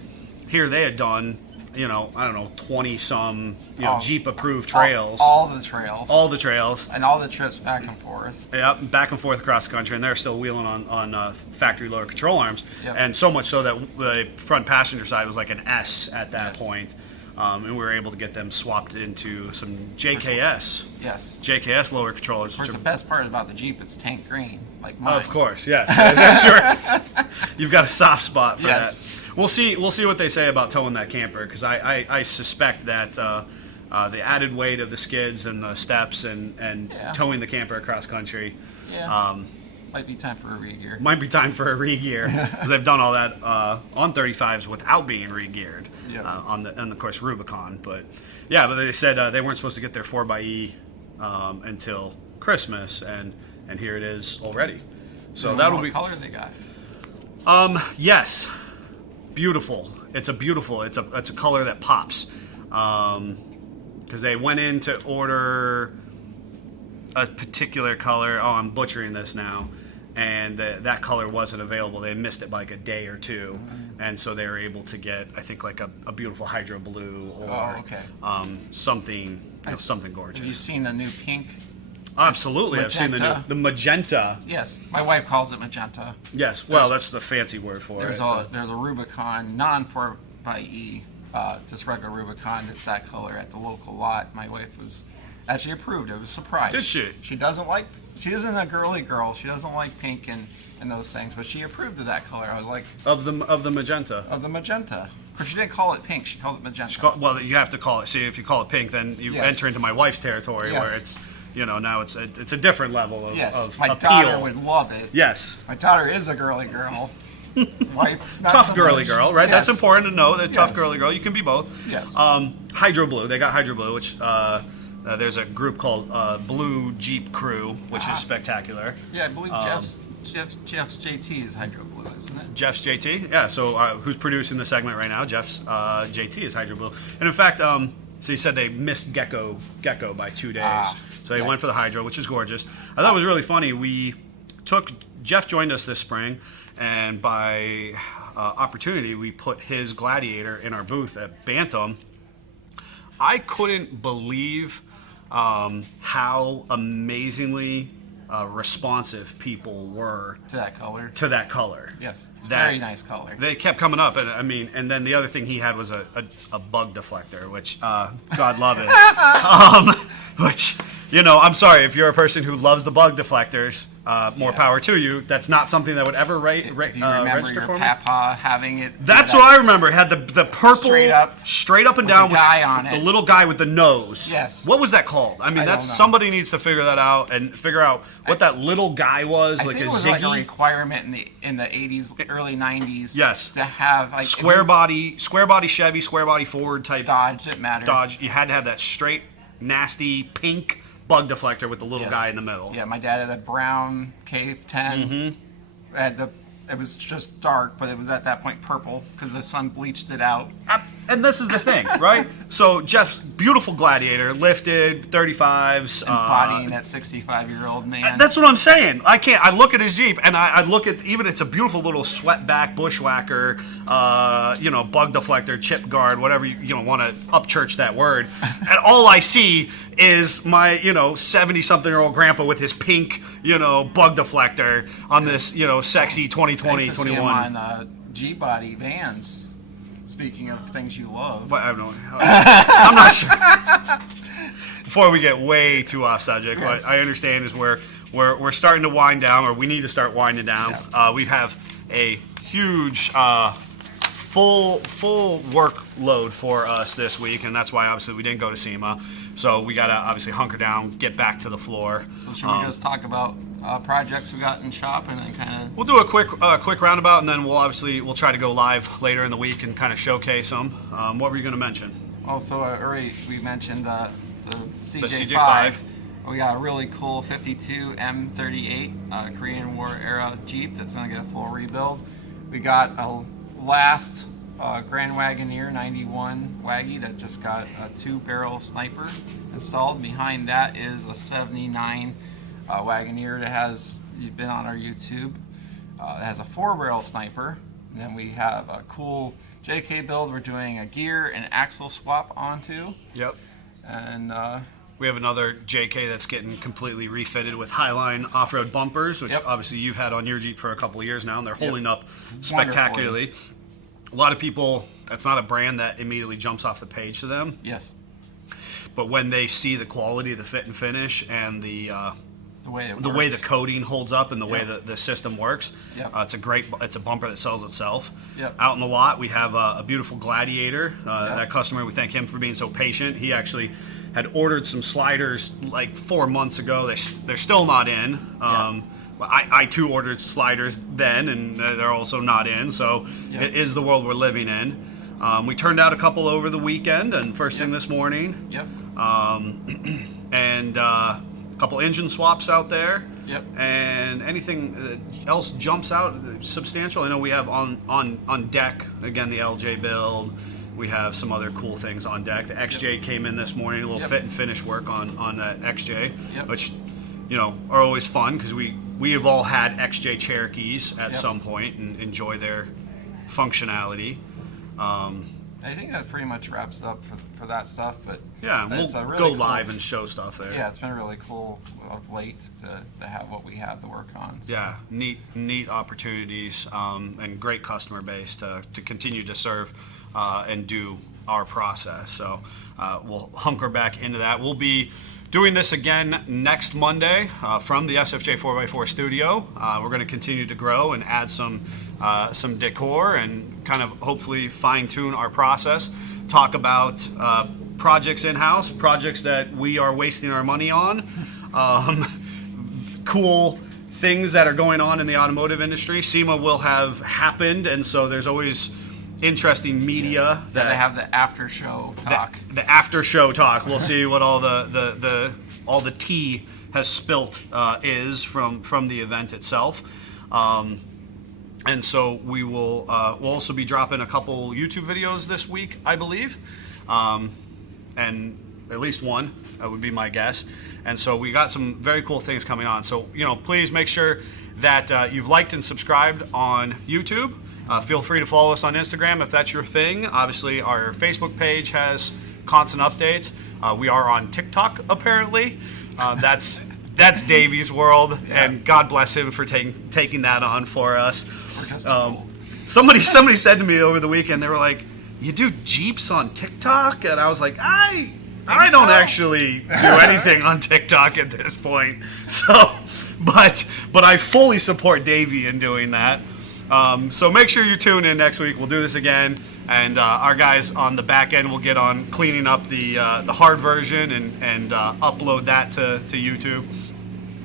Here they had done, 20-some, Jeep-approved trails. All the trails. All the trails. And all the trips back and forth. Yep, back and forth across the country, and they're still wheeling on factory loader control arms. Yep. And so much so that the front passenger side was like an S at that Yes. point. And we were able to get them swapped into some JKS Yes. loader controllers. Of course, which the are- best part about the Jeep, it's tank green, like mine. Of course, yes. Sure. You've got a soft spot for Yes. that. We'll see what they say about towing that camper, because I suspect that the added weight of the skids and the steps and Yeah. towing the camper across country Yeah. Might be time for a re-gear. might be time for a re-gear, because they've done all that on 35s without being re-geared. Yep. On the of course Rubicon, but they said they weren't supposed to get their 4xe until Christmas, and here it is already. So You know that'll what be color they got. yes, beautiful. It's a color that pops, because they went in to order a particular color. Oh, I'm butchering this now. and that color wasn't available. They missed it by like a day or two, and so they were able to get, I think, like a beautiful hydro blue or something, something gorgeous. Have you seen the new pink? Absolutely, Magenta. I've seen the magenta. Yes, my wife calls it magenta. Yes, well, that's the fancy word for There's it. there's a Rubicon non-4xe, just regular Rubicon that's that color at the local lot. My wife was actually approved. I was surprised. Did she? She isn't a girly girl. She doesn't like pink and those things, but she approved of that color. I was like, Of the magenta. of the magenta. Of course, she didn't call it pink. She called it magenta. Well, you have to call it. See, if you call it pink, then you Yes. enter into my wife's territory, Yes. where it's, now it's a different level of, Yes, of my appeal. daughter would love it. Yes. My daughter is a girly girl. Wife, not Tough so girly much. girl, right? Yes. That's important to know. That tough Yes. girly girl. You can be both. Yes. Hydro blue. They got hydro blue, which there's a group called Blue Jeep Crew, which is spectacular. Yeah, I believe Jeff's JT is hydro blue, isn't it? Jeff's JT, yeah. So who's producing the segment right now? Jeff's JT is hydro blue, and in fact, so he said they missed gecko by 2 days, so they went for the hydro, which is gorgeous. I thought it was really funny. Jeff joined us this spring, and by opportunity, we put his Gladiator in our booth at Bantam. I couldn't believe how amazingly responsive people were To that color. to that color. Yes, it's That- very nice color. They kept coming up, and and then the other thing he had was a bug deflector, which God love it. Which, I'm sorry if you're a person who loves the bug deflectors. More power to you. That's not something that would ever If you remember register your for me. papa having it. That's what I remember. It had the purple straight up and down the guy on the it. little guy with the nose. Yes. What was that called? I mean, I that's don't know. somebody needs to figure that out and figure out what that little guy was, I like think a it was Ziggy. like a requirement in the 80s, early 90s. Yes. To have like square body Chevy, square body Ford type Dodge. It mattered. Dodge. You had to have that straight, nasty pink bug deflector with the little Yes. guy in the middle. Yeah, my dad had a brown K10. It was just dark, but it was at that point purple because the sun bleached it out. And this is the thing, right? So Jeff's beautiful Gladiator, lifted 35s. Embodying that 65-year-old man. That's what I'm saying. I look at his Jeep, and I look at it's a beautiful little sweatback bushwhacker, bug deflector, chip guard, whatever you want to upchurch that word. And all I see is my 70-something-year-old grandpa with his pink bug deflector on this sexy 2020 Nice to see him 21. on G-body vans. Speaking of things you love. But I'm not sure. Before we get way too off subject, Yes. what I understand is we're starting to wind down, or we need to start winding down. Yeah. We have a huge full workload for us this week, and that's why obviously we didn't go to SEMA. So we got to obviously hunker down, get back to the floor. So should we just talk about projects we got in shop and then kind of... We'll do a quick roundabout, and then we'll try to go live later in the week and kind of showcase them. What were you going to mention? Also, already we mentioned the CJ5. CJ5. We got a really cool 52 M38 Korean War era Jeep that's going to get a full rebuild. We got a last Grand Wagoneer 91 Waggy that just got a 2-barrel sniper installed. Behind that is a 79 Wagoneer that has been on our YouTube. It has a 4-barrel sniper. And then we have a cool JK build we're doing a gear and axle swap onto. Yep. And We have another JK that's getting completely refitted with Highline off-road bumpers, which Yep. obviously you've had on your Jeep for a couple of years now, and they're holding up Wonderfully. spectacularly. A lot of people, that's not a brand that immediately jumps off the page to them, yes, but when they see the quality, the fit and finish, and the way the coating holds up and the way Yep. the system works, Yep. it's a bumper that sells itself. Yep. Out in the lot, we have a beautiful Gladiator. That customer, we thank him for being so patient. He actually had ordered some sliders like 4 months ago. They're still not in. I too ordered sliders then, and they're also not in. So Yep. it is the world we're living in. We turned out a couple over the weekend and first thing this morning. Yep. And a couple engine swaps out there. Yep. And anything else jumps out substantial? I know we have on deck, again, the LJ build. We have some other cool things on deck. The XJ came in this morning, a little Yep. fit and finish work on that XJ, Yep. which, are always fun because we we have all had XJ Cherokees at Yep. some point and enjoy their functionality. I think that pretty much wraps it up for that stuff. But Yeah, we'll it's a really go cool live and show stuff there. Yeah, it's been really cool of late to have what we have to work on. So. Yeah, neat opportunities and great customer base to continue to serve and do our process. So we'll hunker back into that. We'll be doing this again next Monday from the SFJ4x4 studio. We're going to continue to grow and add some decor and kind of hopefully fine tune our process. Talk about projects in-house, projects that we are wasting our money on, cool things that are going on in the automotive industry. SEMA will have happened, and so there's always interesting media That they have the after show talk. the after show talk. We'll see what all the tea has spilt is from the event itself. And so we will we'll also be dropping a couple YouTube videos this week, I believe, and at least one would be my guess. And so we got some very cool things coming on. So please make sure that you've liked and subscribed on YouTube. Feel free to follow us on Instagram if that's your thing. Obviously, our Facebook page has constant updates. We are on TikTok apparently. That's Davey's world, and God bless him for taking that on for us. Somebody said to me over the weekend, they were like, "You do Jeeps on TikTok?" And I was like, I don't actually do anything on TikTok at this point. So, but I fully support Davey in doing that. So make sure you tune in next week. We'll do this again, and our guys on the back end will get on cleaning up the hard version and upload that to YouTube.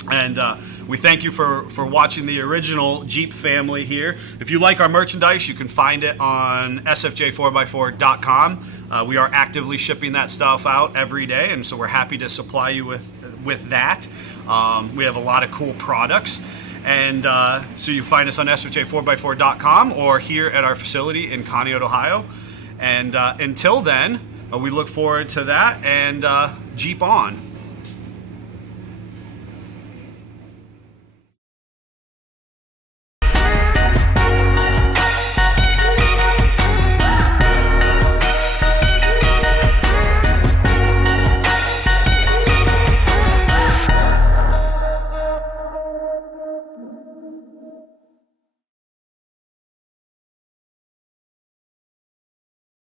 And we thank you for watching the original Jeep family here. If you like our merchandise, you can find it on SFJ4x4.com. We are actively shipping that stuff out every day, and so we're happy to supply you with that. We have a lot of cool products. And so you find us on SFJ4x4.com or here at our facility in Conneaut, Ohio. And until then, we look forward to that, and Jeep on.